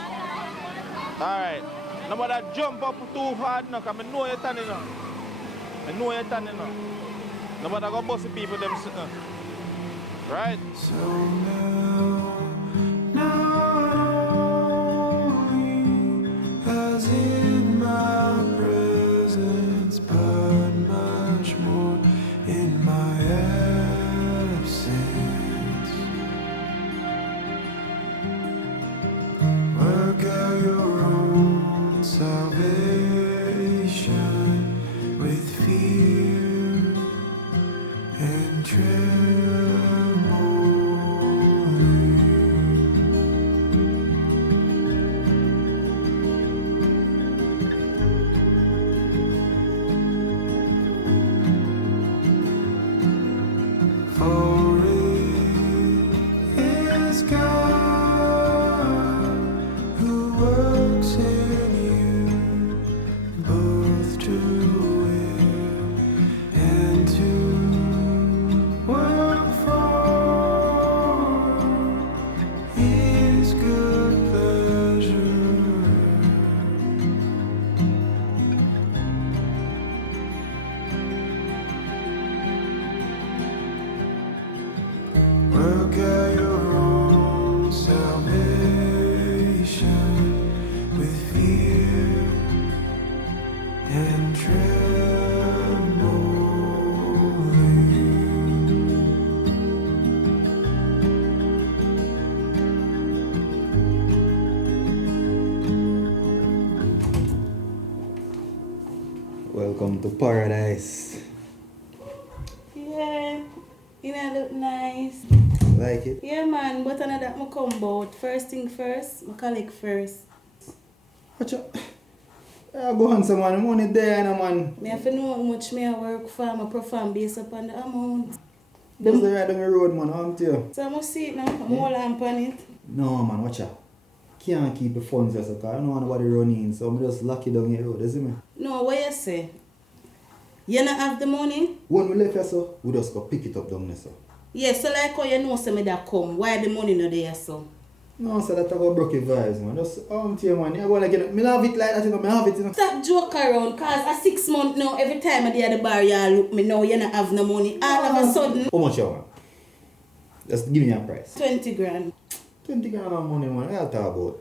Alright. Nobody jump up too hard, no, because I know you're standing up. I know you're standing up. Nobody go bust the people them sitting. Right? So not only as in my presence, but much more in my absence. Work out your own salvation with fear and for it is God who works in you both to will and to work for His good pleasure. Work out your own salvation with fear and Welcome to paradise. Yeah, you know, look nice. Like it? Yeah, man, but another that I come about. First thing first, I collect first. Watch out. I go on someone, money there, no man. I have to know how much I work for, I perform based upon the amount. Just the ride on the road, man, aren't you? So I must see it now, I'm all lamp on it. No, man, watch out. Can't keep the funds there, so I don't want nobody running, so I'm just lock it down the road, you see me? No, what you say? You not have the money? When we left here, so we just go pick it up down there, so. Yeah, so like how you know me that come, why the money not there, so? No, so that I go broke your vibes, man. Just here, man. You go like, you know, I have it like that, you know, I have it, you know. Stop joke around, cause a 6 month now, every time I at the bar, you look me now, you not have no money. All of a sudden. How much you want? Just give me a price. 20 grand. 20 grand of money, man. What you talk about?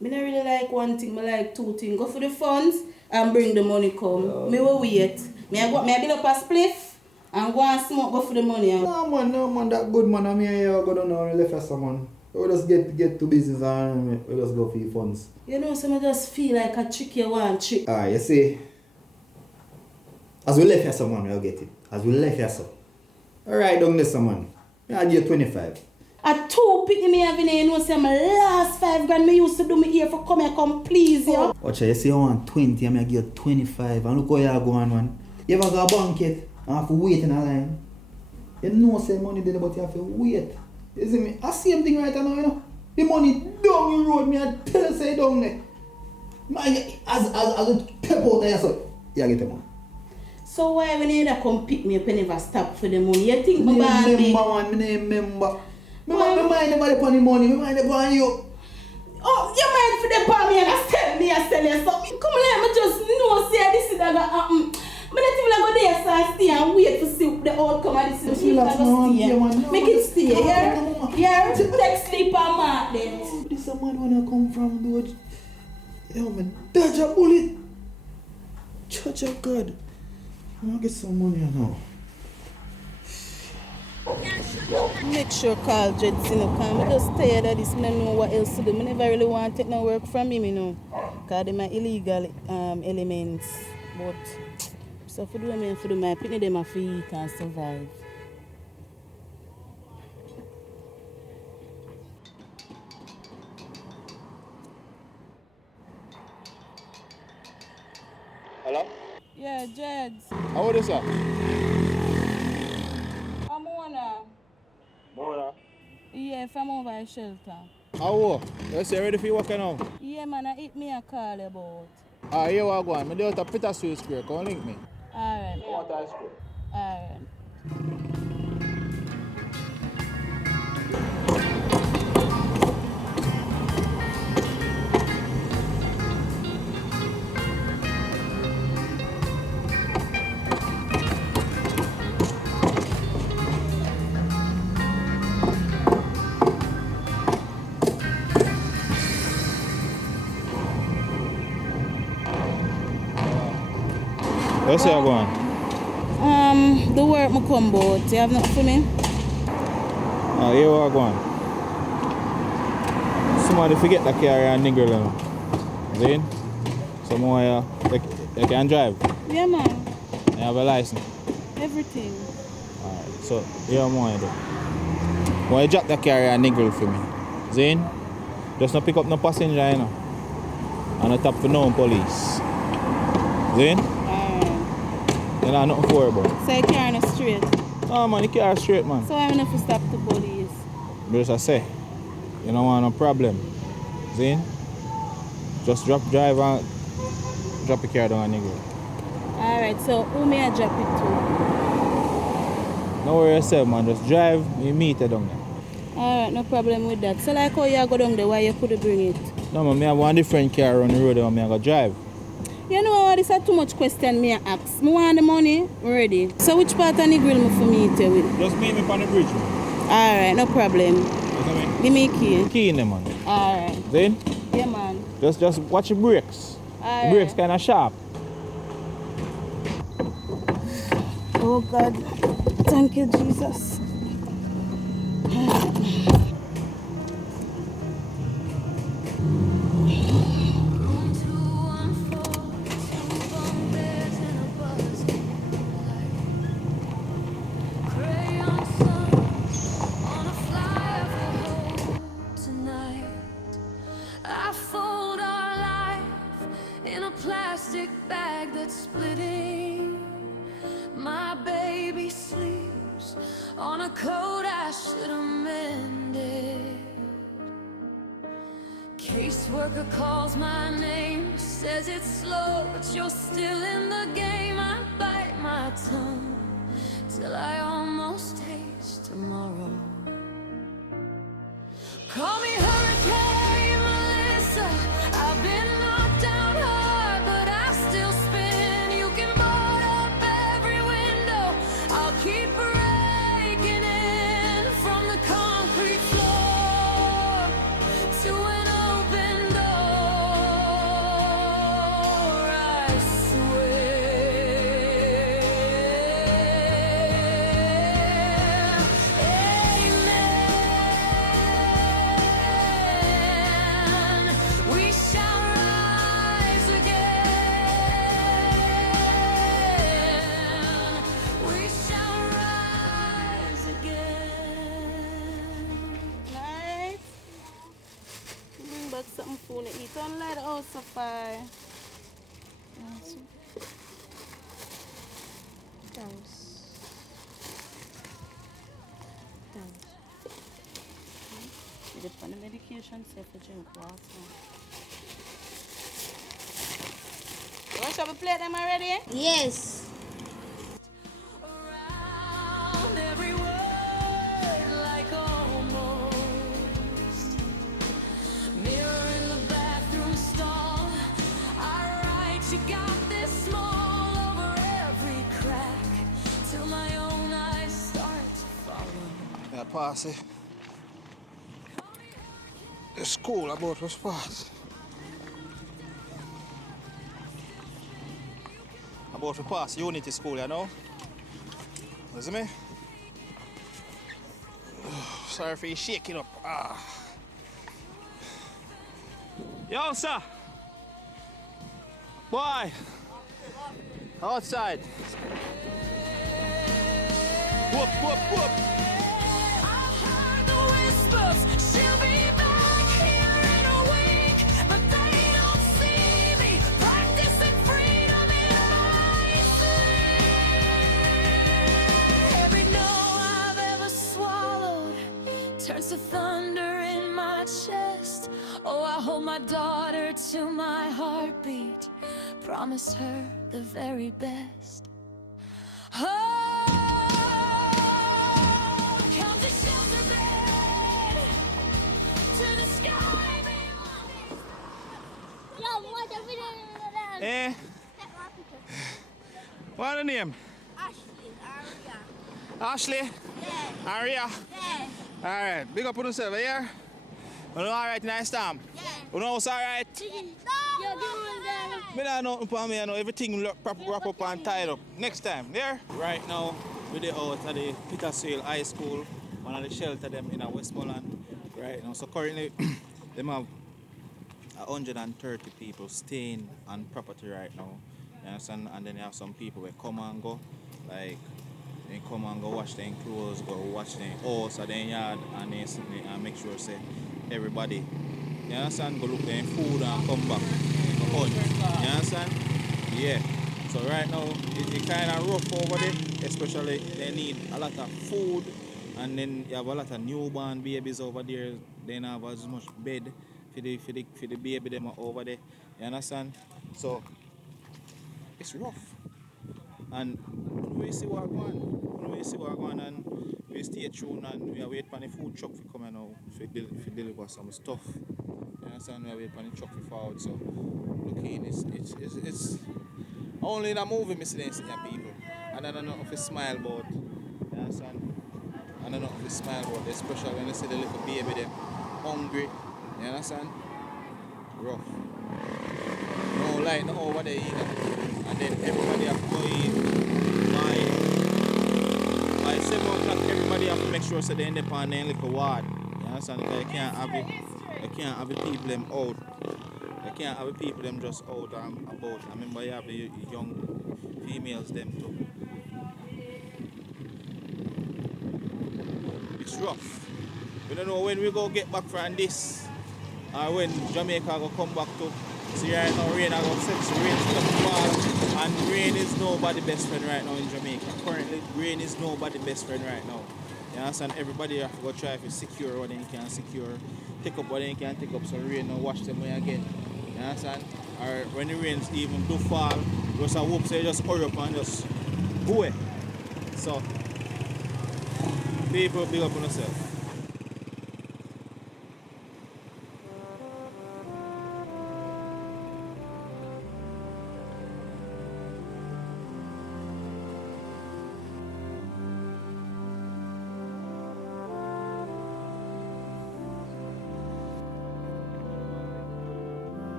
Me not really like one thing, I like two things. Go for the funds and bring the money come. Me will wait. Me I build up a spliff and go and smoke, go for the money. No man, that good man. I mean, you go down there and left for someone. We just get to business and we just go for your funds. You know, so I just feel like a trick you want trick. Ah, you see, as we left here someone, we'll get it. As we left here so. Alright, down there someone. I give you 25. A 2 pick me having here, you know, say my last 5 grand me used to do me here for come here, come please you. Watch you say you want 20, I'm going to give you 25. And look how you are going, man. You ever go a bank yet? I have to wait in a line. You know say money there, but you have to wait. You see me? I same thing right now, you know. The money down the road, me I tell you say down there. Man, as a pep out there, so you get them. So why when you come pick me up and never stop for the money? You think my bad me? Remember. My mind never upon the money, my mind upon you. Oh, you mind for the palm me and I sell you something? Come let me just know say this is gonna happen. But not even go there so stay and wait to see the outcome of this. Make it stay, yeah? Yeah, take sleep and mark then. This a man wanna come from, dude. Yo man, dodge a bullet. Church of God. I'm gonna get some money now. Make sure call Jets, you know, because I'm just tired of this. I don't know what else to do. I never really want to take no work from him, you know. Because they're my illegal elements. But, so for do my picnic, them have to eat and survive. Hello? Yeah, Jeds. How old is that? I'm Mona. Mona. Yeah, from over at shelter. How old? You ready for you working now? Yeah, man, I hit me a call about. Here we go. I'm down to Peter Sweet Square. Come link me. Alright. I want ice cream. Alright. What's that going? The work I come about. You have nothing for me? Here we go. Somebody forget the car and nigger now. Zane? Someone you can drive? Yeah, man. You have a license? Everything. Alright, so here I'm going to do. When you drop the car and nigger for me. Zane? Just not pick up no passenger, you know. And not tap for no police. Zane? You know nothing for about. So you carrying it straight? No man, you carry straight man. So I'm going to stop the police. Just I say, you don't want no problem. Zane? Just drive and drop your car down and nigga. Alright, so who may I drop it to? No worry yourself man, just drive, you meet it down there. Alright, no problem with that. So like how you go down there, why you couldn't bring it? No man, I have one different car on the road and I go drive. You know, this is too much question me ask. I want the money ready. So which part of the grill me for me to with? Just meet me on the bridge. Alright, no problem. Give me a key. Key in there man. Alright. Then? Yeah man. Just watch your brakes. Alright. The brakes kinda sharp. Oh God. Thank you, Jesus. I fold our life in a plastic bag that's splitting. My baby sleeps on a coat I should have mended. Caseworker calls my name, says it's slow, but you're still in the game. I bite my tongue till I almost taste tomorrow. Call me Hurricane Melissa. I've been knocked out hard, but I still spin. You can board up every window. I'll keep breaking in from the concrete floor to an open door. I swear. Amen. We shall rise again. We shall rise again. Nice. Bring back something food to eat. Don't let the house so far. Thanks. Thanks. You dip on the medication, safe to drink water. Shall we play them already? Yes. Every word like almost. Mirror in the bathroom stall. Alright, you got this small over every crack. Till my own eyes start to follow. That pass, the school about was pass. About to pass Unity School, you know? You see me? Sorry for you shaking up. Yo, sir. Boy. Outside. Whoop, whoop, whoop. The whispers, she'll be back here in a week, but they don't see me practicing freedom in my sleep. Every no I've ever swallowed turns to thunder in my chest. Oh, I hold my daughter to my heartbeat, promise her the very best. Oh, come to shelter bed, to the sky beyond. Yo, what the video? Eh? What's the name? Ashley, Aria. Ashley? Yeah. Aria? Yeah. Alright, big up on yourself, here. You know alright in this time? Yeah. You know what's alright? Yo, give me one. Me don't know nothing for me, I know everything wrap up and tied up. Next time, there? Right now, we're out at the Petersfield High School, one of the shelter them in Westmoreland. Right now, so currently, them have 130 people staying on property right now. You understand? And then you have some people that come and go, like they come and go wash their clothes, go wash their house or their yard, and they sit there and make sure say everybody, you understand, go look their food and come back. You understand? Yeah. So right now it's kind of rough over there, especially they need a lot of food, and then you have a lot of newborn babies over there. They don't have as much bed for the baby them over there. You understand? So it's rough. And we see what going on, and we stay tuned and we are waiting for the food truck to come and now to deliver some stuff. You understand? We are waiting for the truck to forward. So looking, it's only in a movie me see people. And I don't know if it's smile about. You understand? I don't know if it's smile about, especially when you see the little baby them hungry. You understand? Rough. No light, no over there either. And then everybody have to go in by 7 o'clock. Everybody have to make sure so they end up on their little ward. You understand? Because you can't have the people them out. You can't have the people them just out and about. I remember you have the young females them too. It's rough. We don't know when we go get back from this, or when Jamaica go come back to. See right now rain I got rain stuff fall, and rain is nobody's best friend right now in Jamaica. Currently rain is nobody's best friend right now. You understand? Everybody have to go try to secure what they can secure, take up what they can take up, so rain and wash them away again. You understand? Or when the rains even do fall, just a whoop, so you just hurry up and just go away. So people big up on themselves.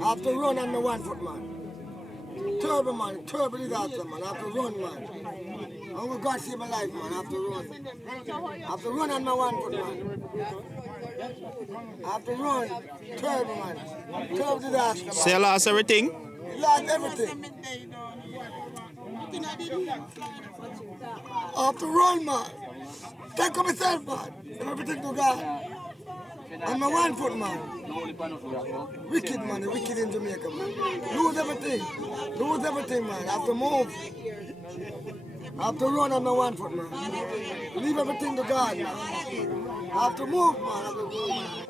I have to run on the 1 foot, man. Turbo disaster, man. I have to run, man. Oh, God save my life, man. I have to run. I have to run on my 1 foot, man. I have to run. Turbo, man. Turbo disaster. So you lost everything? Lost everything. I have to run, man. Take up myself, man. Everything to God. I'm a 1 foot man. Wicked man, the wicked in Jamaica man. Lose everything. Lose everything man. I have to move. I have to run on my 1 foot man. Leave everything to God man. I have to move man. I have to move, man.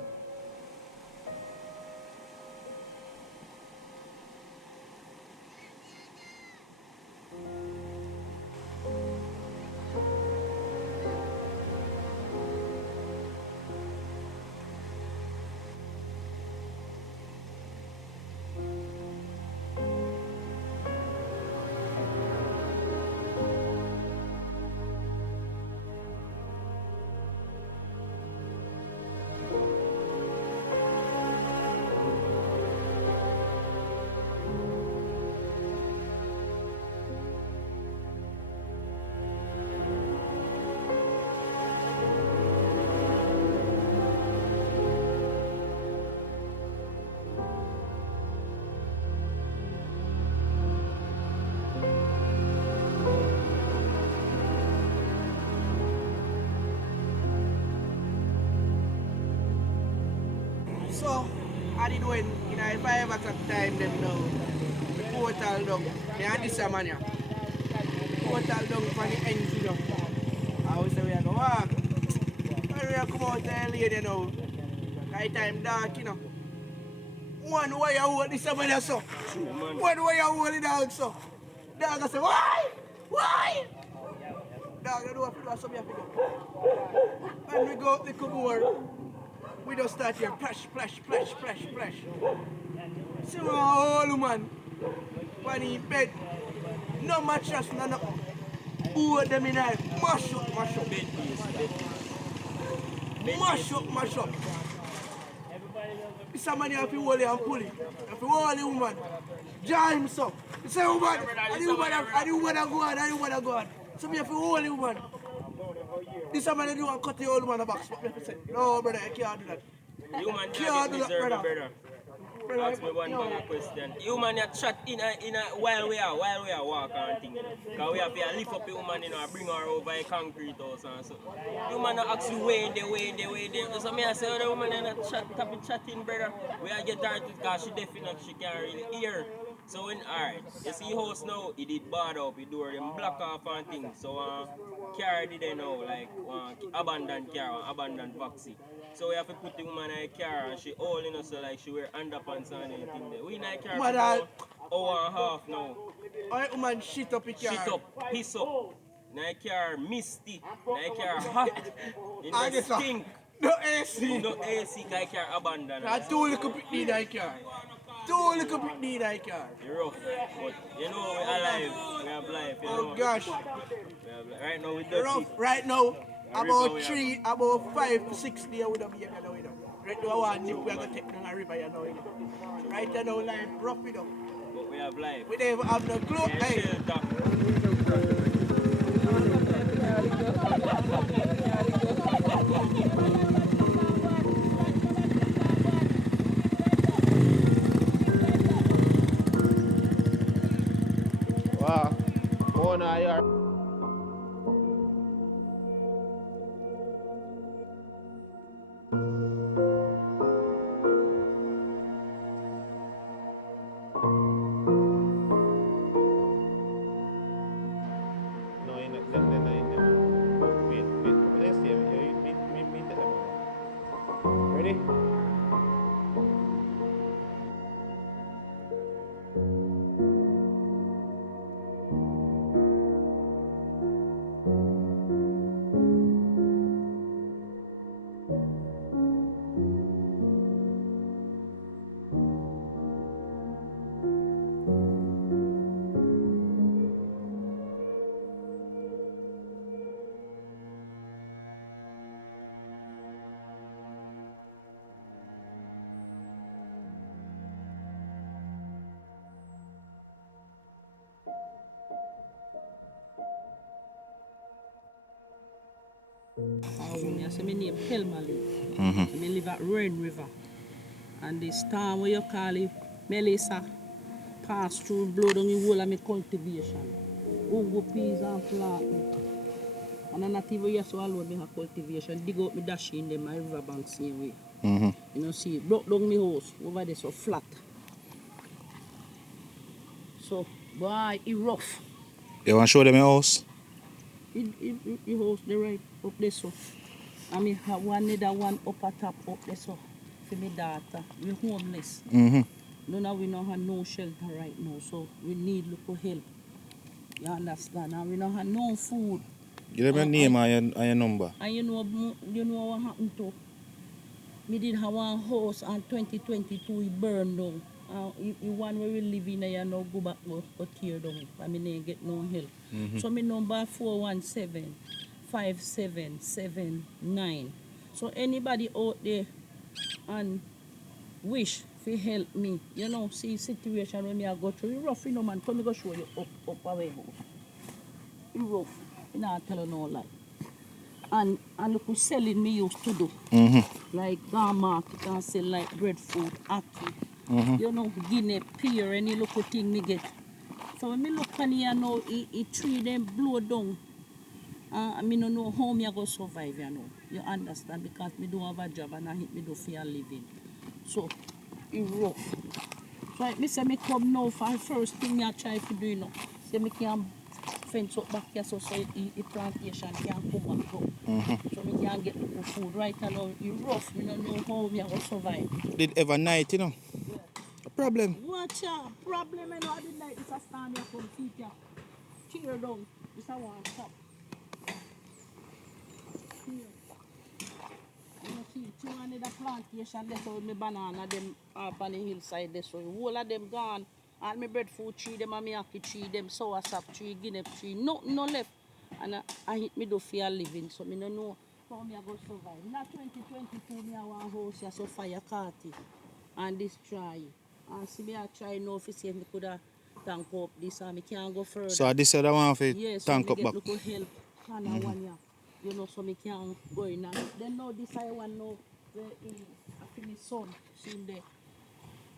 So, I did when, if I ever got time them now, the portal down, me and this man here, portal down from the ends, I always say we are going to walk. When we come out there lady now, high time dark, One way I hold this man here, so. One way I hold it down, so. Dog I say, why? Why? Dog, I don't have to do something. When we go up the cupboard, we just start here, splash, splash, splash, splash, splash. See my whole woman, when he bed, no mattress, no nothing. Who them in there, mash up, mash up. Mash up, mash up. This man have to hold it and pull it. Have to hold the woman. Jar him so. You say woman, and the woman go on, and the woman go on. So me have to hold the woman. This man do and cut the old man a box. But me have to say, no brother, I can't do that. Human Can't do that, brother. brother. Ask me one bigger question. Human are chat in a while we are walk and thing. Because we have to lift up the woman and bring her over a concrete house and so. Human are actually way there. So me I say the woman and chatting brother. We are get her because she definitely she can't really hear. So when alright, you see house now, it did bad up, it door them block off and things. So car did they know like abandoned car, abandoned taxi. So we have to put the woman in a car and she all in us so like she wear underpants and anything there. We in a car for about hour and a half now. Alright woman shit up in car. Shit up, piss up. In a car misty, in a car hot, in the stink. No AC. No AC, because I car abandoned. I told you could need a car. Told you could need a car. You're rough, but you know we're alive. We have life, you know. Oh gosh. Right now we're dirty. Rough. Right now, about 5 to 6 days we don't be here now. Right now I want nip we are going to take down a river, you know. Right now life rough, you know. But we have life. We don't even have no clothes. Hey. Wow. Oh, no, you're... Ready? I say my name Pelmali. Mhm. I live at Rain River. And the storm where you call it Melissa pass through blow down the whole of my cultivation. Ungo peas and plantain. And I'm not even here so alone me have cultivation. Dig out my dash in them my river bank same way. Mm-hmm. You know, see, broke down my house over there so flat. So, boy, it rough. You want to show them your house? It house the right up there so. I mean, have one other one up at top up there so. For my daughter, we homeless. Mm-hmm. No, now we don't have no shelter right now, so we need local help. You understand? And we don't have no food. Give them your name and your number. And you know what happened to? We did have one house in 2022, it burned down. The one where we live in, I now go back go tear down. I mean, I get no help. Mhm. So my number 417-5779. So anybody out there and wish to help me, you know, see situation when I go through, it's rough, you know, man. Come me go show you up away house. It's rough. You know, I tell you no lie. And look who selling me used to do. Mm-hmm. Like gone market and sell like breadfruit, ackee. Mhm. You know, guinea, pear, any little thing me get. So when me look on here now, it tree them blow down. I mean, don't know how me I go survive, you know. You understand? Because me don't have a job and I hit me do for a living. So, it's rough. So like me say me come now for the first thing me I try to do, you know. Say me can fence up back here so the plantation can come back up. Mhm. So me can get little food. Right now, it's rough. Me don't know how me I go survive. Did ever night, you know? A problem. Watch out. Problem, you know, I didn't like this a stand here from feet here. Tear down. This a one stop. Here. You know, see, two another plantation there, so my banana, them up on the hillside there, so the whole of them gone. All my breadfruit tree, them and my ackee tree, them sour sap tree, guinea tree, no left. And I hit me do for a living, so me don't know how me I go survive. In 2022, me I want house here, so fire caught it and destroy it. And see me I try now to see if me could have tank up this and me can't go further. So this other one for Yes, so tank me up get back. little help and Mhm. one year. You know, so me can go in and then now this I want now where I finish son soon there.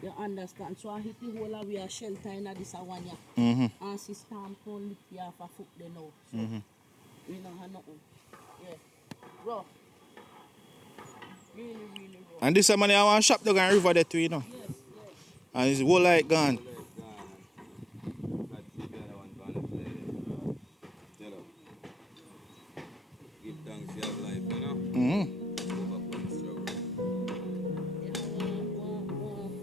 You understand? So I hit the whole of we are shelter in this one year. Mhm. And sister I'm going to lift you off a foot there now. So Mhm. we don't have nothing. Yeah. Rough. Really, really rough. And this money I want shop dog and river there too, you know. Yes. And it's whole like gone. Give thanks you have life, you know? Mm-hmm. Overcome struggle.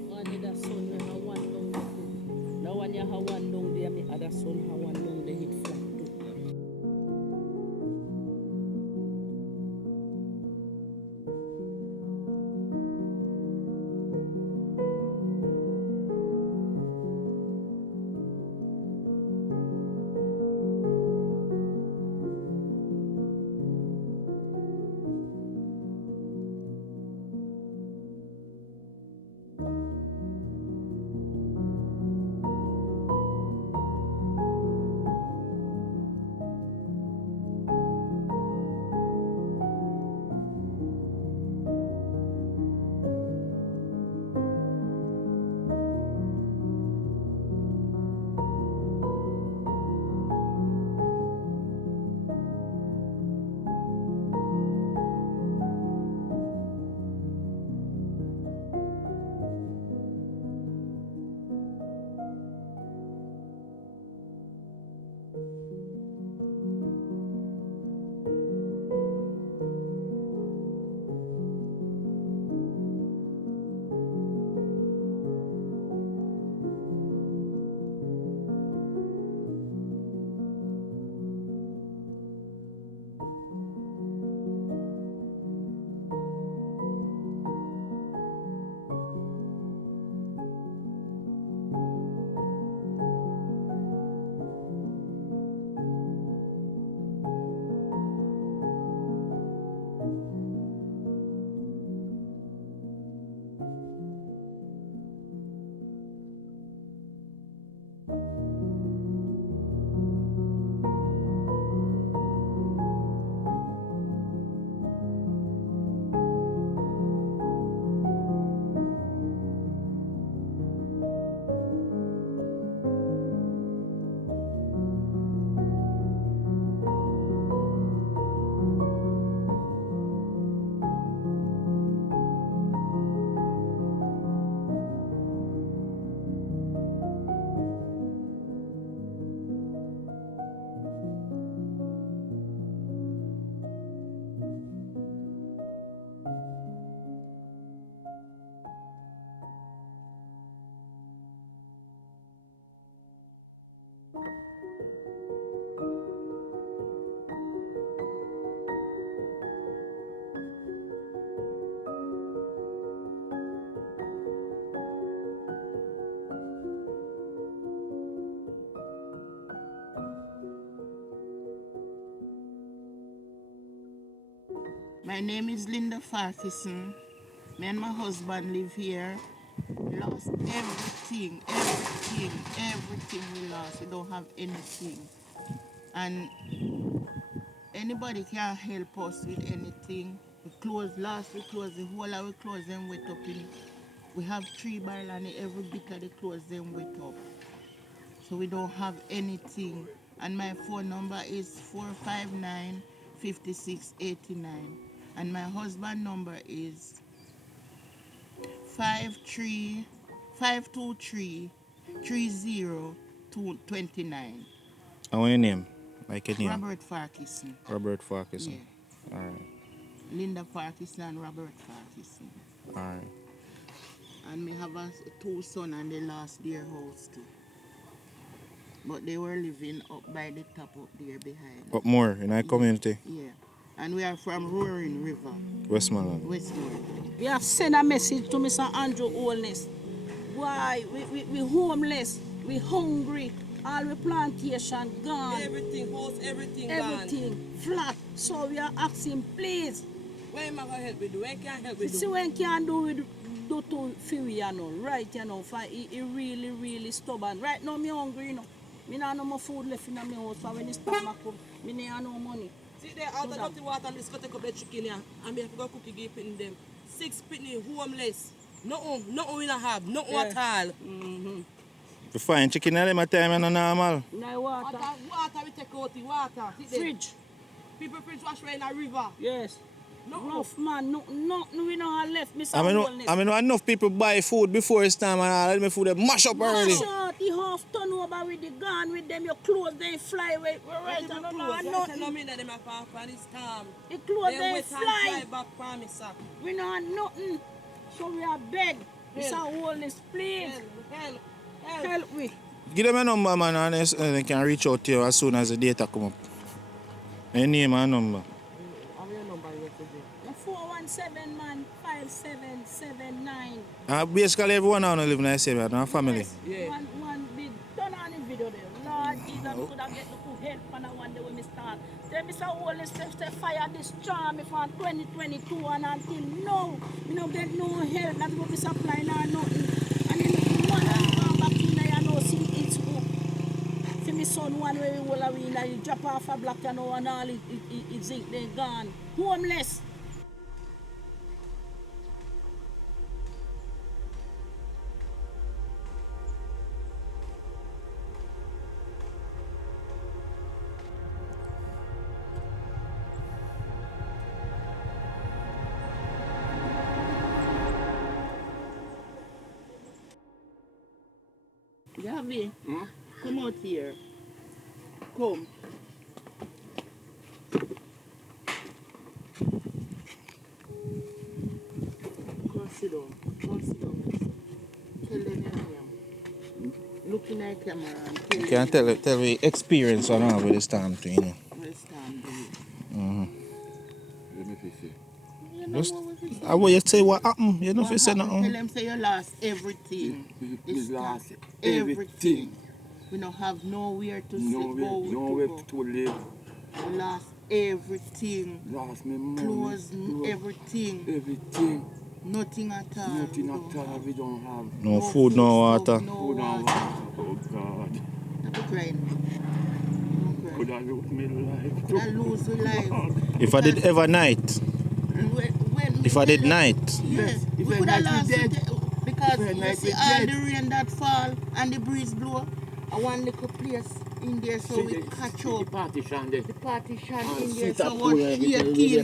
One other son, I have one down there too. Now one you have one down there, my other son have one down there hit flat too. My name is Linda Farkison. Me and my husband live here. Lost everything we lost. We don't have anything. And anybody can help us with anything. We closed the whole of the clothes them wet up in. We have 3 barrels and every bit of the clothes them wet up. So we don't have anything. And my phone number is 459-5689. And my husband number is 523-30-29. And what's your name? Like your name? Robert Farkison. Robert Farkison. Yeah. Alright. Linda Farkison and Robert Farkison. Alright. And me have 2 sons and they lost their house too. But they were living up by the top up there behind. Up more in our community? Yeah. And we are from Roaring River. Westmoreland. Westmoreland. We have sent a message to Mr. Andrew Holness. Why? We homeless. We hungry. All the plantation gone. Everything, house, everything Everything flat. So we are asking, please. Where am I going to help you do? Where can I help you do? See when can do to feel you know, right, you know, for he really stubborn. Right now, me hungry, you know. Me not no more food left in my house, so when the stomach come, me not no money. See there, out of the water, I'm just going to take up the chicken here, and me have to go cook give in them. 6 pitney, homeless. Nothing we don't have, nothing at all. You find chicken at them time and normal? No water. Water we take out the water. Fridge. People fridge wash right in a river. Yes. Rough man, nothing we don't have left, Mr. I mean, enough people buy food before it's time and all them food they mash up already. Mash out, the half turn over with the gun with them, your clothes they fly away. We're right on the floor, nothing. No mean that them have and it's time. The clothes they fly. Back for me, sir. We don't have nothing. So we are beg. Mr. Holness, please. Help me. Give them a number, man, and they can reach out to you as soon as the data come up. Your name and number. 417 man 5779. Basically, everyone now live in the same area, family. Yeah. One big turn on the video there. Lord Jesus, we could have get the help on the one day when we start. Then Mr. Holness say fire this charm from 2022 and until now. We don't get no help, not going to be supplying or nothing. And then one come back in there, you know, see it's good. See my son one way we will have in there, he drop off a block, you know, and all it zinc, they gone. Homeless. Gabby, come out here. Come. Go sit down. Tell them your name. Look in the camera and tell them. Tell me experience on how with the stamp thing, you know. Let me fix it. Just, I will you say what happened. You know if you say nothing. Tell them say you lost everything. You lost everything. We don't have nowhere to nowhere to live. We lost everything. Lost me money. Clothes, everything. Everything. Nothing at all. Nothing at all. We don't have. No food, no water. No food, no water. Oh God. Don't crying. Could I lose my life? Could I lose my life? If I did ever night. If I did night. Yes. We could have lost it because you see all the rain that fall and the breeze blow. I want little place in there so we catch up. The partition there. The partition in there so we're shaking. You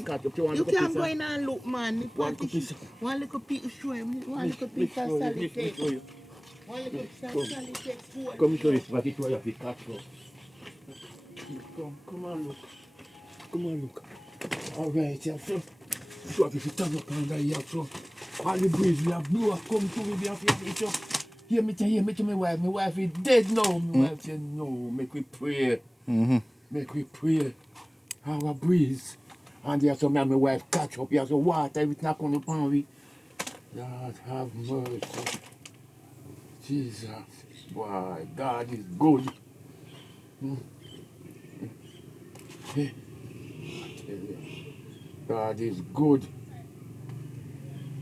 can't go in and look, man. The partition. One little piece show him. One little piece of solid tape. One little piece of solid tape. Come show this what it was of the catch up. Come on look. Come on look. Alright, yeah, so. So if you turn up under here, so. All the breeze we have blow up, come to me, we have to hear me to my wife. My wife is dead now. My wife said, no, make we pray. Make we pray. Our breeze. And there's some man, my wife catch up. There's some water, everything not coming upon me. God have mercy. Jesus. Boy, God is good. Hey. God is good.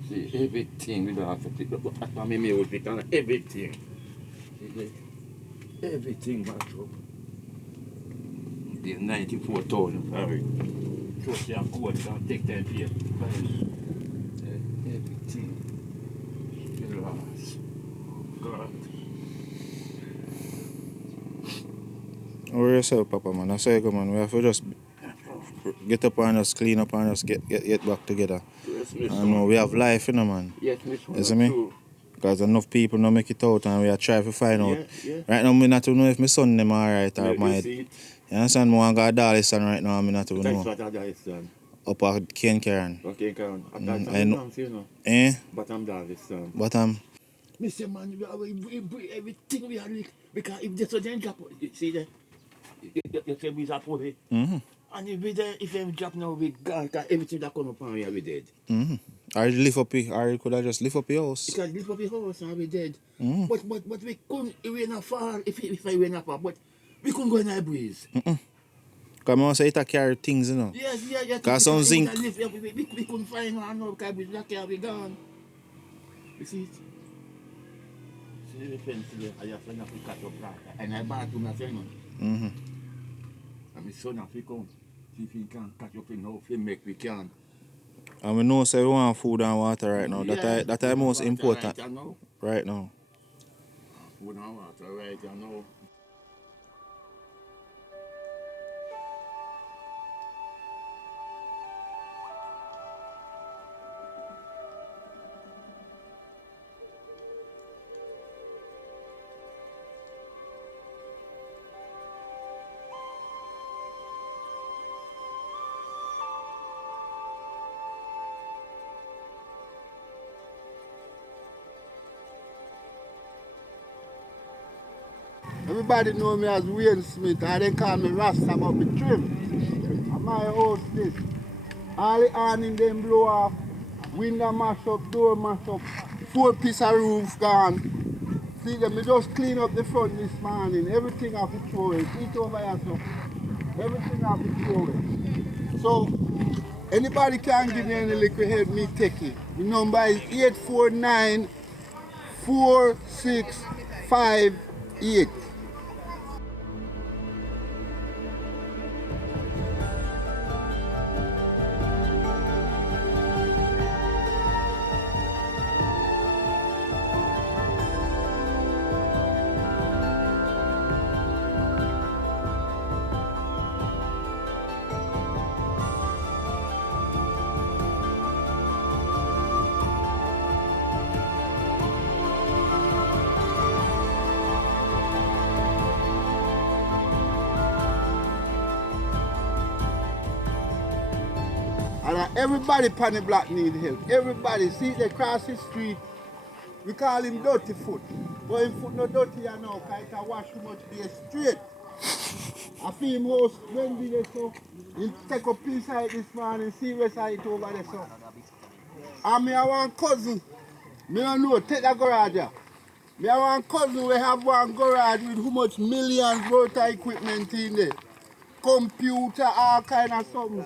See, everything we don't have to pick up. That's why me will pick on everything. See, everything back up. The 94,000, sorry. Trust your code, don't take time here. Everything. Relax. God. Worry yourself, Papa, man. I say, go, man. We have to just get up and just clean up and just get back together. Yes, miss. And we have life, you know, man. Yes, miss. You see me? Because enough people don't make it out and we are trying to find out. Yeah. Right now, I not know if my son them alright or my... You You understand? I got a dollar son right now, I not know. That's what I got son. Up at Ken Karen. Okay, Karen. I know. Eh? But I'm Davis, son. But Mr. Man, we everything we are like, because if this was drop, you see that? You say we are poor. And if we there, if we drop now, we gone, because everything that come upon we are dead. Or lift up or could I just lift up your house? You can lift up your house and we dead. But we couldn't, we not fall, if I went up, but we couldn't go in a breeze. Because I say it carry things, you know. Yes. Because some zinc. We couldn't find one now, because we lucky we gone. You see it? See the fence there, I have to cut up that. And I bought to my friend. And my son has to come. See if he can cut up enough, if he make we can. And we know say we want food and water right now. Yeah, that is most important right now. Food and water right now. Everybody know me as Wayne Smith, and they call me Rasta about me trim. And my house this. All the awning them blow off, window mash up, door mash up, 4 piece of roof gone. See them, me just clean up the front this morning. Everything off the throw it. Eat over here, so everything off the throw it. So anybody can give me any liquor help me take it. The number is 849 4658. And everybody on the block need help. Everybody, see they cross the street, we call him dirty foot. But him foot no dirty you know, because he wash too much there straight. I feel him house when we there so, he take a piece of it this morning, see where side it over there so. And me have one cousin, me don't know, take that garage here. Me have one cousin, we have one garage with how much millions worth of equipment in there. Computer, all kind of something.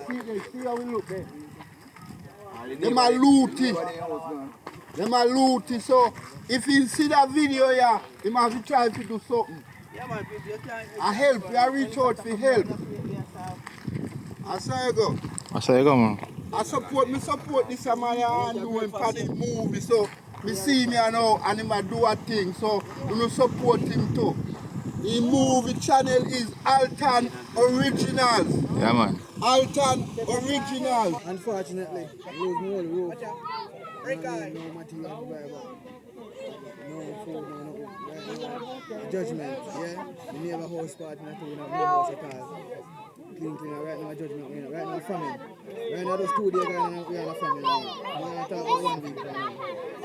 See how we look there. Them are looty. Them are looty. So if you see that video here, you must be trying to do something. I help, you reach out for help. I say you go. I say you go, man. I support this man and doing for the movie. So me see me now and him do a thing. So you support him too. The movie channel is ALTON Originals. Yeah, man. ALTON Originals. Unfortunately, I lose my whole roof. No material to buy back. No food, no judgment, yeah? We never house party, nothing, we have no house at all. Clean, right now judgment, right now famine. Right now those 2 days, we are in a famine. We are talking about 1 week right now.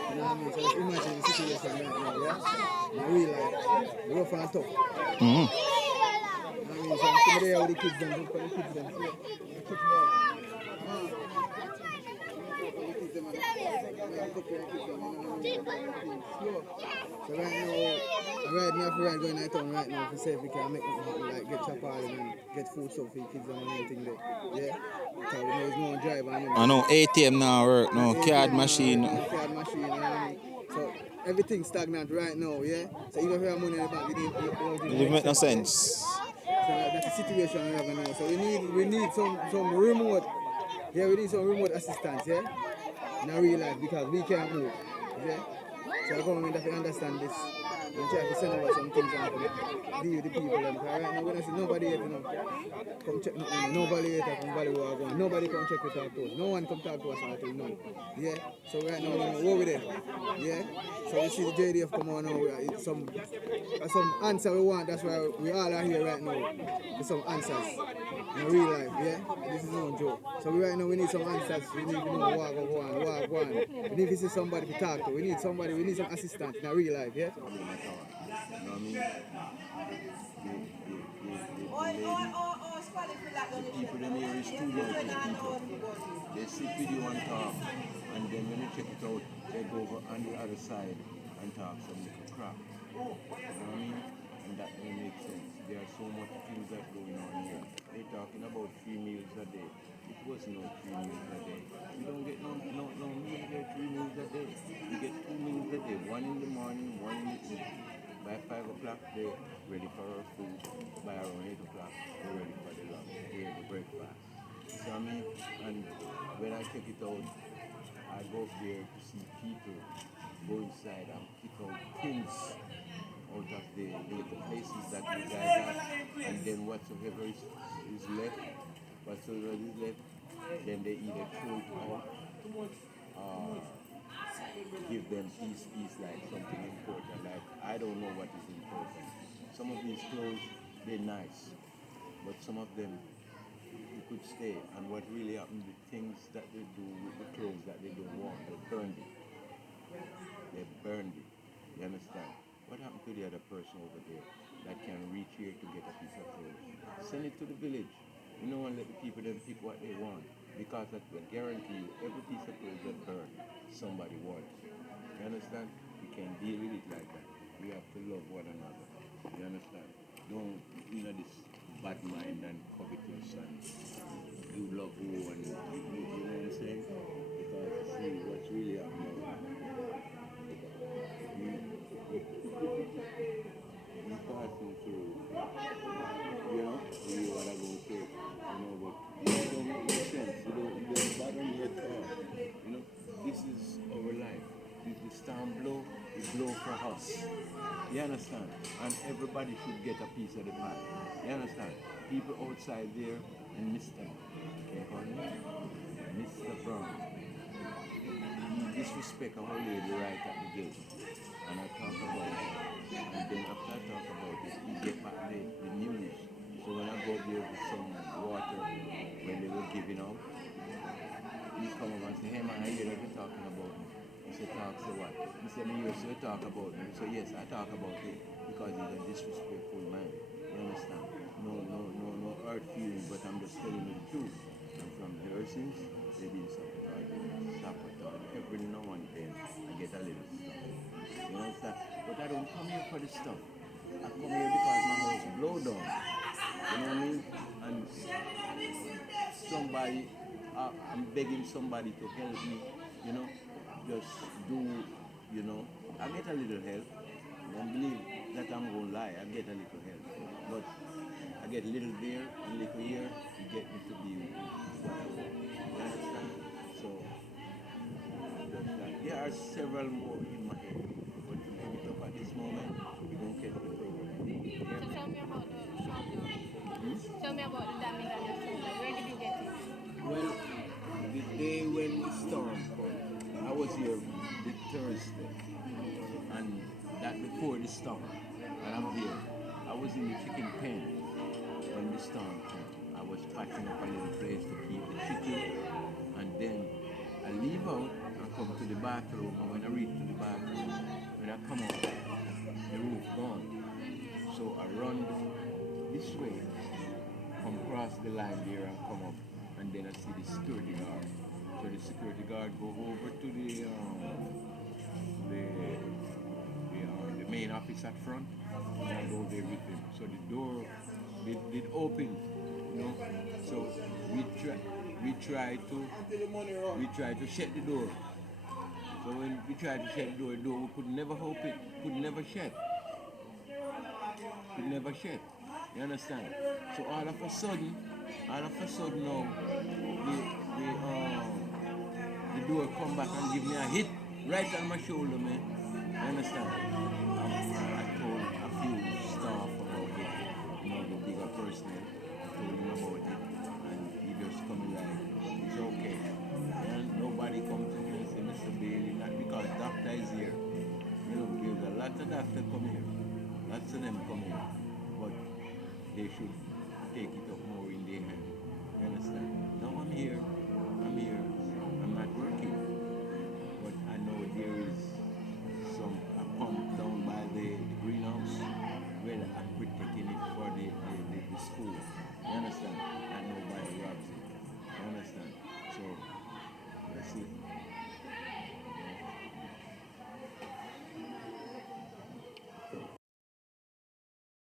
You know what I mean? So just imagine the situation right now, yeah? In real life, rough and tough. You know what I mean? So I'm there with the kids, them, the kids, them. So right now, me have to ride going to town right now to see if we can make like get chop all and get food stuff for the kids and anything there. Yeah? Because we know it's no drive and I know ATM now work, no card ATM, machine. card machine, you know what I mean? So everything's stagnant right now, yeah? So even if you have money in the bank, It make no sense. So that's the situation we have now. So we need some remote, yeah, we need some remote assistance, yeah? In real life because we can't move, yeah? So the government have to understand this. And try to send over some things and deal with the people. And right now, when I see nobody here, come check nothing. Nobody here come value what going. Nobody come check with our toes. No one come talk to us until now. Yeah? So right now, we know what we there. Yeah? So we see the JDF come on now. It's some answer we want. That's why we all are here right now. With some answers. In real life, yeah? This is no joke. So right now we need some answers. We need to know what go on. We need to see somebody to talk to. We need some assistance in real life, yeah? You know what I mean? The people them here is too much people. They sit with you and talk, and then when you check it out, they go over on the other side and talk some little crap. You know what I mean? And that don't make sense. There are so much things that going on here. They're talking about 3 meals a day. It was no 3 meals a day. We don't get no meal get 3 meals a day. We get 2 meals a day. One in the morning, one in the evening. By 5 o'clock, they're ready for our food. By around 8 o'clock, they're ready for the lunch, the breakfast. So I mean, and when I check it out, I go up there to see people go inside and pick out things out of the places that you guys have, and then whatsoever is left, then they either throw it out or give them piece like something important. Like I don't know what is important. Some of these clothes, they're nice, but some of them you could stay. And what really happened, the things that they do with the clothes that they don't want, they burned it. They burned it. You understand? What happened to the other person over there that can reach here to get a piece of clothes? Send it to the village. You know, and let the people then pick what they want. Because I guarantee you, every piece of clothes that burn, somebody wants. You understand? We can't deal with it like that. We have to love one another. You understand? Don't, this bad mind and covetous and you love who and you know what I'm saying? Because see what's really happening. We passing through, we what I go through, but it don't make no sense. It don't bother me at all. This is our life. If the storm blow, it blow for us. You understand? And everybody should get a piece of the pie. You understand? People outside there and Mr. Mr. Brown. He disrespect our lady right at the gate. And I talk about it. And then after I talk about it, he get back the news. So when I go there with some water, when they were giving out, he come over and say, hey man, I hear that you're talking about me. He said, talk so what? He said, me hear you talk about me. He said, yes, I talk about him because he's a disrespectful man. You understand? No hurt feelings, but I'm just telling you the truth. And from ever since, they've been sabotaging. Every now and then, I get a little stuff. You understand? But I don't come here for the stuff. I come here because my house blow down. You know what I mean? And somebody, I'm begging somebody to help me, just do, I get a little help. Don't believe that I'm going to lie, I get a little help. But I get a little there, a little here, to get me to be what I want. You understand? So, just that. There are several more in my head, but to bring it up at this moment, we don't get the program. Yeah. So tell me about the shoulder. Tell me about the damage on your shoulder. Where did you get it? Well, the day when the storm came, I was here the Thursday, and that before the storm, and I'm here. I was in the chicken pen when the storm came. I was patching up a little place to keep the chicken, and then I leave out and come to the bathroom, and when I reach to the bathroom, when I come out, the roof gone. So I run this way, come across the line there and come up, and then I see the security guard So the security guard go over to the main office at front, and I go there with him. So the door did open, you know. So we try to shut the door. So when we tried to shut the door we could never open, could never shut. Could never shut. You understand? So all of a sudden now the door come back and give me a hit right on my shoulder, man. You understand? I told a few staff about it, you know, the bigger personnel. I told him about it, and he just come like, it's okay. And nobody come to me and say, Mr. Bailey, not because doctor is here. You know, there's a lot of doctors come here. Lots of them come here. But they should take it up more in their hand. You understand? Now I'm here. I'm not working. But I know there is a pump down by the greenhouse where I'm protecting it for the school.